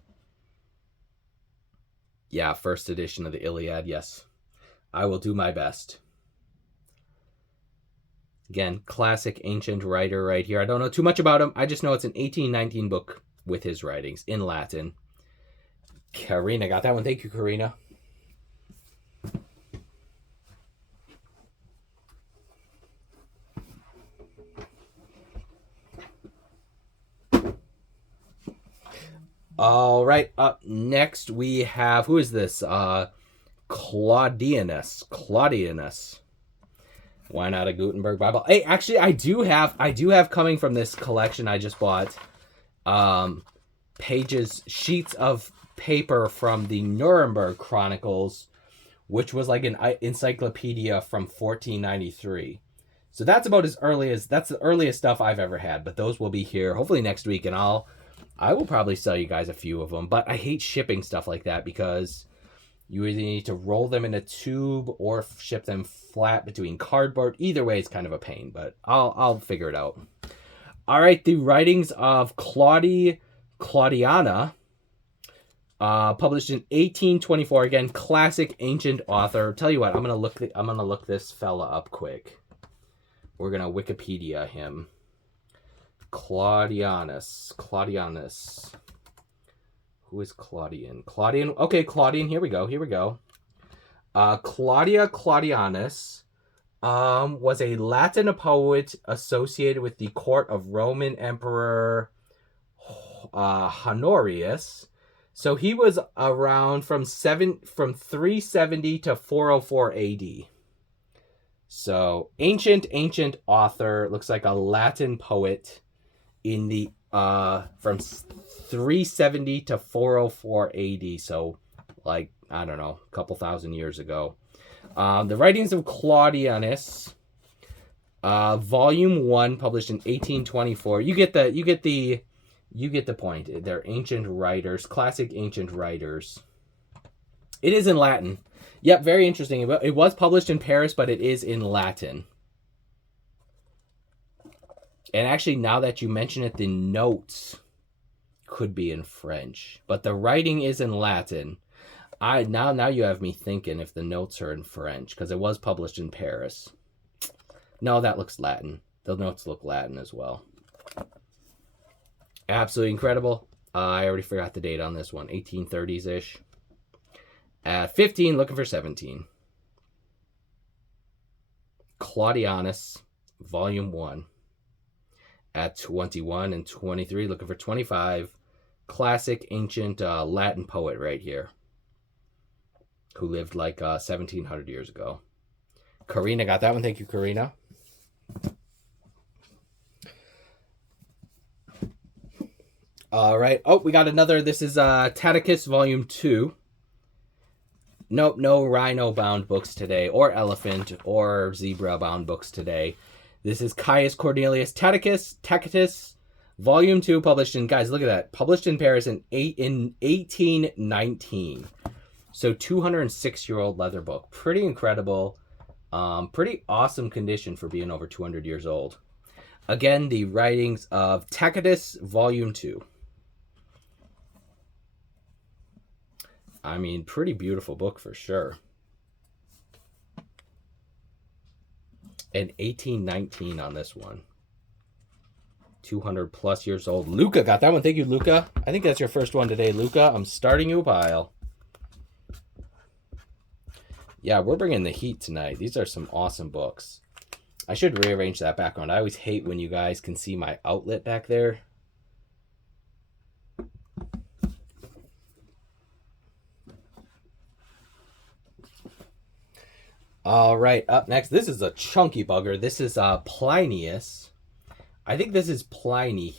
Yeah, first edition of the Iliad, yes. I will do my best. Again, classic ancient writer right here. I don't know too much about him. I just know it's an 1819 book with his writings in Latin. Karina got that one. Thank you, Karina. All right, up next we have, who is this? Claudianus. Why not a Gutenberg Bible? Hey, actually, I do have coming from this collection I just bought, sheets of paper from the Nuremberg Chronicles, which was like an encyclopedia from 1493. So that's about that's the earliest stuff I've ever had, but those will be here hopefully next week, and I will probably sell you guys a few of them, but I hate shipping stuff like that because You either need to roll them in a tube or ship them flat between cardboard. Either way, it's kind of a pain, but I'll figure it out. All right, the writings of Claudiana, published in 1824. Again, classic ancient author. Tell you what, I'm gonna look this fella up quick. We're gonna Wikipedia him. Claudianus. Who is Claudian? Okay, Claudian. Here we go. Claudianus was a Latin poet associated with the court of Roman Emperor Honorius. So he was around from 370 to 404 AD. So ancient author, looks like a Latin poet in the from 370 to 404 AD. So like, I don't know, a couple thousand years ago. The writings of Claudianus, volume 1, published in 1824. You get the point. They're ancient writers, classic ancient writers. It is in Latin. Yep, very interesting. It was published in Paris, but it is in Latin. And actually, now that you mention it, the notes could be in French, but the writing is in Latin. Now you have me thinking if the notes are in French, because it was published in Paris. No, that looks Latin. The notes look Latin as well. Absolutely incredible. I already forgot the date on this one. 1830s-ish. At 15, looking for 17. Claudianus, volume 1. At 21 and 23, looking for 25. Classic ancient Latin poet right here, who lived like 1700 years ago. Karina got that one. Thank you, Karina. All right. Oh, we got another. This is Tacticus Volume 2. Nope, no rhino-bound books today, or elephant, or zebra-bound books today. This is Caius Cornelius Tacitus, Volume 2, published in, guys, look at that, published in Paris in 1819. So 206-year-old leather book. Pretty incredible. Pretty awesome condition for being over 200 years old. Again, the writings of Tacitus, Volume 2. I mean, pretty beautiful book for sure. And 1819 on this one. 200 plus years old. Luca got that one. Thank you, Luca. I think that's your first one today, Luca. I'm starting you a pile. Yeah, we're bringing the heat tonight. These are some awesome books. I should rearrange that background. I always hate when you guys can see my outlet back there. All right, up next. This is a chunky bugger. This is Plinius. I think this is Pliny.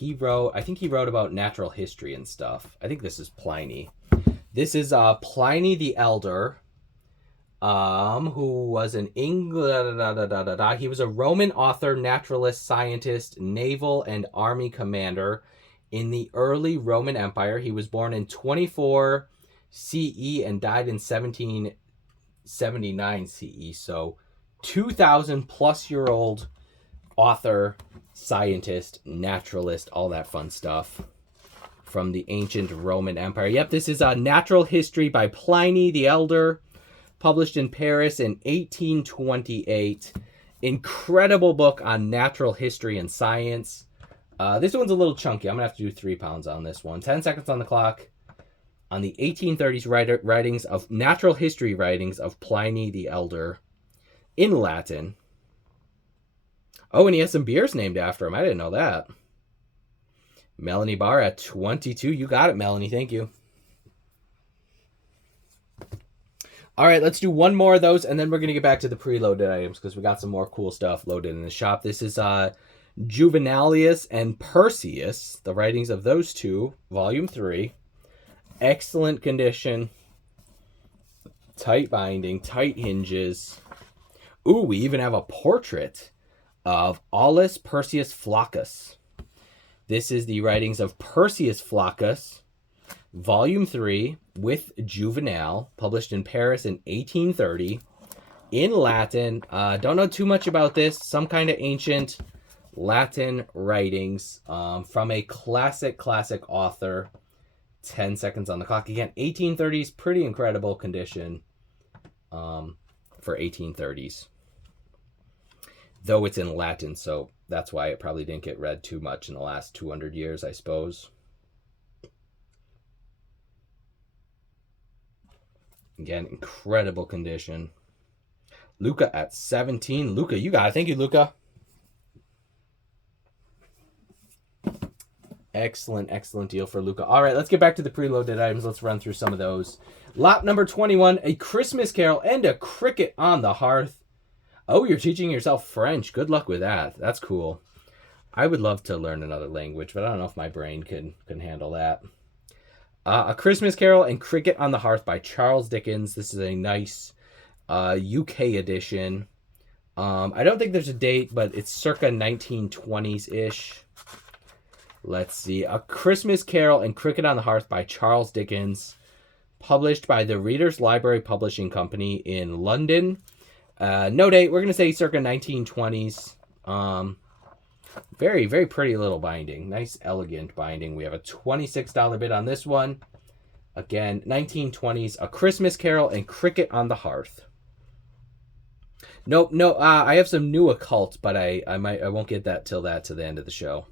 I think he wrote about natural history and stuff. I think this is Pliny. This is Pliny the Elder, who was an English. He was a Roman author, naturalist, scientist, naval and army commander in the early Roman Empire. He was born in 24 CE and died in 1779 CE. So 2,000 plus year old author, scientist, naturalist, all that fun stuff from the ancient Roman Empire. Yep, this is a Natural History by Pliny the Elder, published in Paris in 1828. Incredible book on natural history and science. This one's a little chunky. I'm going to have to do 3 pounds on this one. 10 seconds on the clock. On the 1830s writings of natural history writings of Pliny the Elder in Latin. Oh, and he has some beers named after him. I didn't know that. Melanie Barr at 22. You got it, Melanie. Thank you. All right, let's do one more of those, and then we're going to get back to the preloaded items because we got some more cool stuff loaded in the shop. This is Juvenalius and Perseus, the writings of those two, Volume 3. Excellent condition. Tight binding, tight hinges. Ooh, we even have a portrait of Aulus Perseus Flaccus. This is the writings of Perseus Flaccus, Volume 3 with Juvenal, published in Paris in 1830. In Latin. Don't know too much about this. Some kind of ancient Latin writings from a classic author. 10 seconds on the clock. Again, 1830s, pretty incredible condition for 1830s. Though it's in Latin, so that's why it probably didn't get read too much in the last 200 years, I suppose. Again, incredible condition. Luca at 17. Luca, you got it. Thank you, Luca. Excellent deal for Luca. All right, let's get back to the preloaded items. Let's run through some of those. Lot number 21, A Christmas Carol and a Cricket on the Hearth. Oh, you're teaching yourself French. Good luck with that. That's cool. I would love to learn another language, but I don't know if my brain can handle that. A Christmas Carol and Cricket on the Hearth by Charles Dickens. This is a nice UK edition. I don't think there's a date, but it's circa 1920s-ish. Let's see. A Christmas Carol and Cricket on the Hearth by Charles Dickens. Published by the Reader's Library Publishing Company in London. No date. We're going to say circa 1920s. Very, very pretty little binding. Nice, elegant binding. We have a $26 bid on this one. Again, 1920s. A Christmas Carol and Cricket on the Hearth. Nope, no. I have some new occult, but I won't get that till to the end of the show.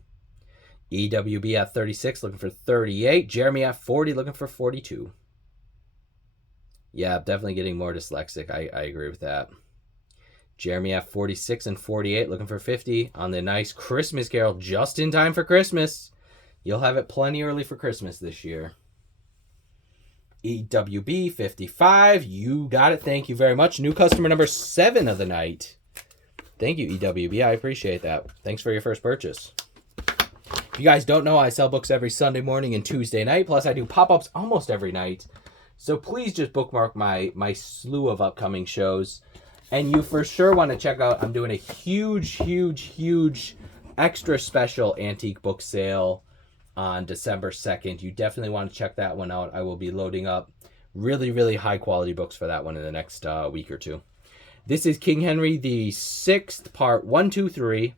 EWB at 36, looking for 38. Jeremy at 40, looking for 42. Yeah, definitely getting more dyslexic. I agree with that. Jeremy at 46 and 48, looking for 50 on the nice Christmas Carol, just in time for Christmas. You'll have it plenty early for Christmas this year. EWB 55, you got it. Thank you very much. New customer number 7 of the night. Thank you, EWB. I appreciate that. Thanks for your first purchase. If you guys don't know, I sell books every Sunday morning and Tuesday night. Plus, I do pop-ups almost every night. So please just bookmark my slew of upcoming shows. And you for sure want to check out, I'm doing a huge extra special antique book sale on December 2nd. You definitely want to check that one out. I will be loading up really high quality books for that one in the next week or two. This is King Henry the 6th, part 1, 2, 3.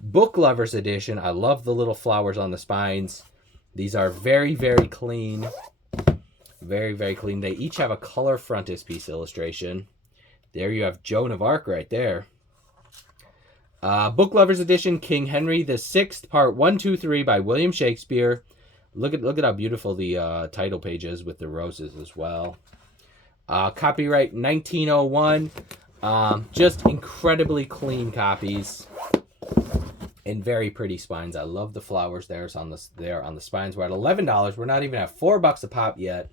Book Lovers Edition. I love the little flowers on the spines. These are very clean. Very clean. They each have a color frontispiece illustration. There you have Joan of Arc right there. Book Lovers Edition, King Henry the 6th, part 1, 2, 3 by William Shakespeare. Look at how beautiful the title page is with the roses as well. Copyright 1901. Just incredibly clean copies. And very pretty spines. I love the flowers there on the spines. We're at $11. We're not even at $4 a pop yet.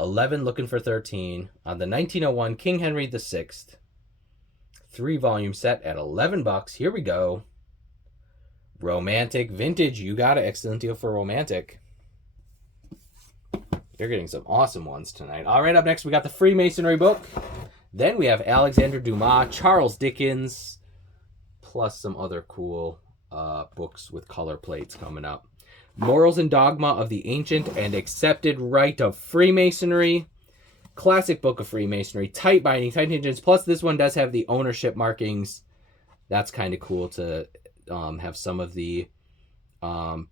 11 looking for 13 on the 1901 King Henry the 6th 3-volume set at $11. Here we go. Romantic Vintage. You got it. Excellent deal for Romantic. You're getting some awesome ones tonight. All right, up next we got the Freemasonry book. Then we have Alexander Dumas, Charles Dickens, plus some other cool books with color plates coming up. Morals and Dogma of the Ancient and Accepted Rite of Freemasonry. Classic book of Freemasonry. Tight binding, tight hinges. Plus this one does have the ownership markings. That's kind of cool to have some of the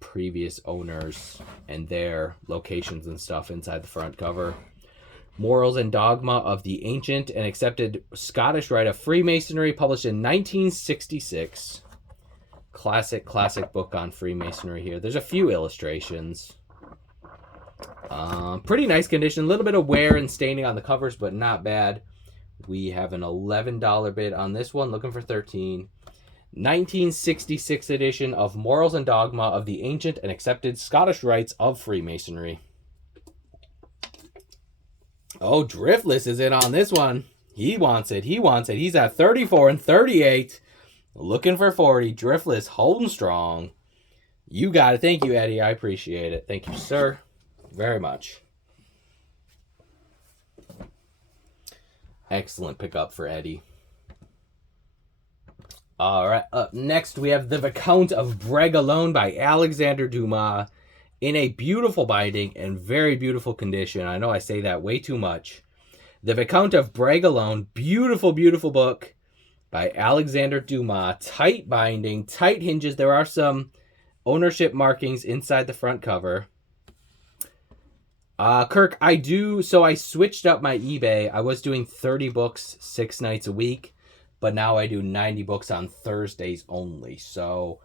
previous owners and their locations and stuff inside the front cover. Morals and Dogma of the Ancient and Accepted Scottish Rite of Freemasonry, published in 1966. Classic book on Freemasonry here. There's a few illustrations. Pretty nice condition. A little bit of wear and staining on the covers, but not bad. We have an $11 bid on this one, looking for 13. 1966 edition of Morals and Dogma of the Ancient and Accepted Scottish Rites of Freemasonry. Oh, Driftless is in on this one. He wants it. He's at 34 and 38. Looking for 40. Driftless holding strong. You got it. Thank you, Eddie. I appreciate it. Thank you, sir. Very much. Excellent pickup for Eddie. All right. Up next, we have The Viscount of Bragelonne by Alexander Dumas. in a beautiful binding and very beautiful condition. I know I say that way too much. The Viscount of Bragelonne, beautiful, beautiful book by Alexander Dumas. Tight binding, tight hinges. There are some ownership markings inside the front cover. Kirk, I switched up my eBay. I was doing 30 books 6 nights a week, but now I do 90 books on Thursdays only. So,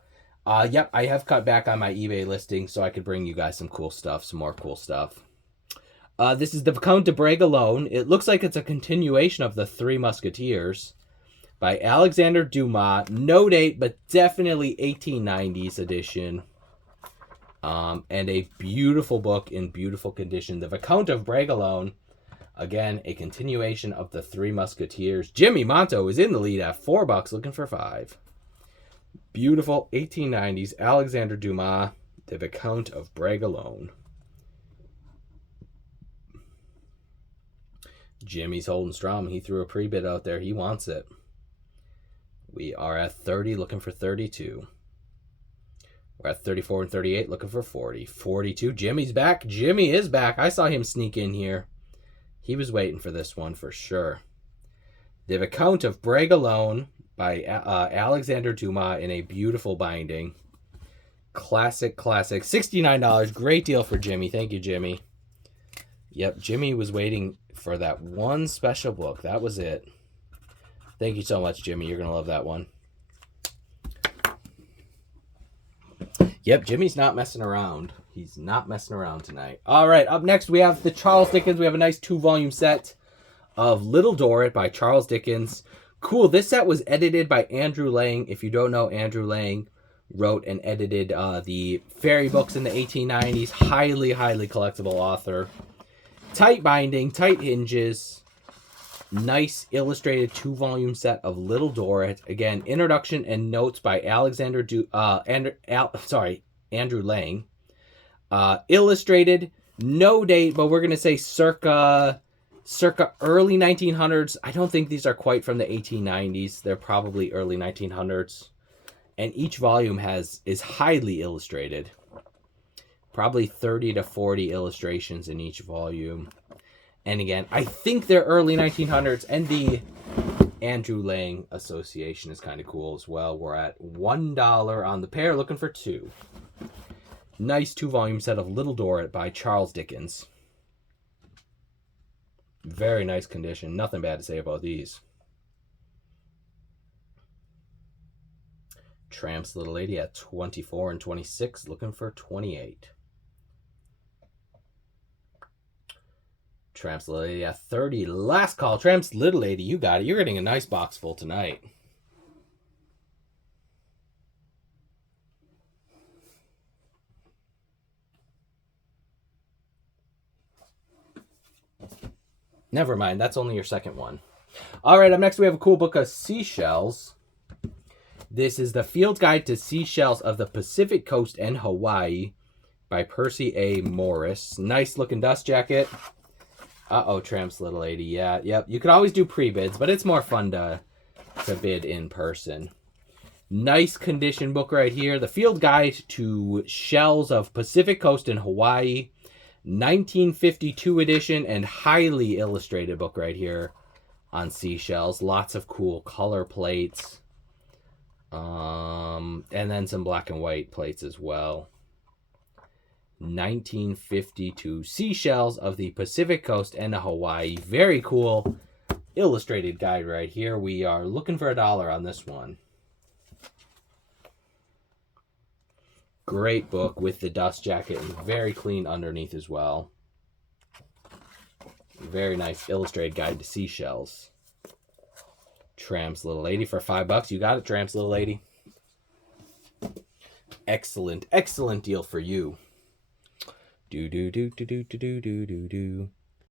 yep, I have cut back on my eBay listing so I could bring you guys some cool stuff, some more cool stuff. This is the Viscount de Bragelonne. It looks like it's a continuation of the Three Musketeers by Alexander Dumas. No date, but definitely 1890s edition. And a beautiful book in beautiful condition. The Viscount of Bragelonne. Again, a continuation of the Three Musketeers. Jimmy Monto is in the lead at $4, looking for $5. Beautiful 1890s Alexander Dumas, The Viscount of Bragelonne. Jimmy's holding strong. He threw a pre-bid out there. He wants it. We are at 30, looking for 32. We're at 34 and 38, looking for 40. 42. Jimmy's back. Jimmy is back. I saw him sneak in here. He was waiting for this one for sure. The Viscount of Bragelonne by Alexander Dumas in a beautiful binding. Classic. $69. Great deal for Jimmy. Thank you, Jimmy. Yep, Jimmy was waiting for that one special book. That was it. Thank you so much, Jimmy. You're going to love that one. Yep, Jimmy's not messing around. He's not messing around tonight. All right, up next we have the Charles Dickens. We have a nice 2-volume set of Little Dorrit by Charles Dickens. Cool. This set was edited by Andrew Lang. If you don't know, Andrew Lang wrote and edited the fairy books in the 1890s. Highly collectible author. Tight binding, tight hinges. Nice illustrated 2-volume set of Little Dorrit. Again, introduction and notes by Andrew Lang. Illustrated, no date, but we're gonna say circa early 1900s. I don't think these are quite from the 1890s. They're probably early 1900s. And each volume is highly illustrated. Probably 30 to 40 illustrations in each volume. And again, I think they're early 1900s, and the Andrew Lang Association is kind of cool as well. We're at $1 on the pair, looking for 2. Nice 2-volume set of Little Dorrit by Charles Dickens. Very nice condition. Nothing bad to say about these. Tramp's Little Lady at 24 and 26, looking for 28. Tramp's Little Lady at 30. Last call. Tramp's Little Lady. You got it. You're getting a nice box full tonight. Never mind. That's only your second one. All right. Up next, we have a cool book of seashells. This is the Field Guide to Seashells of the Pacific Coast and Hawaii by Percy A. Morris. Nice looking dust jacket. Uh-oh, Tramp's Little Lady. Yeah, yep. You could always do pre-bids, but it's more fun to bid in person. Nice condition book right here. The Field Guide to Shells of Pacific Coast and Hawaii. 1952 edition and highly illustrated book right here on seashells. Lots of cool color plates. And then some black and white plates as well. 1952 Seashells of the Pacific Coast and Hawaii. Very cool illustrated guide right here. We are looking for $1 on this one. Great book with the dust jacket and very clean underneath as well. Very nice illustrated guide to seashells. Tramp's Little Lady for $5. You got it, Tramp's Little Lady. Excellent deal for you. Do.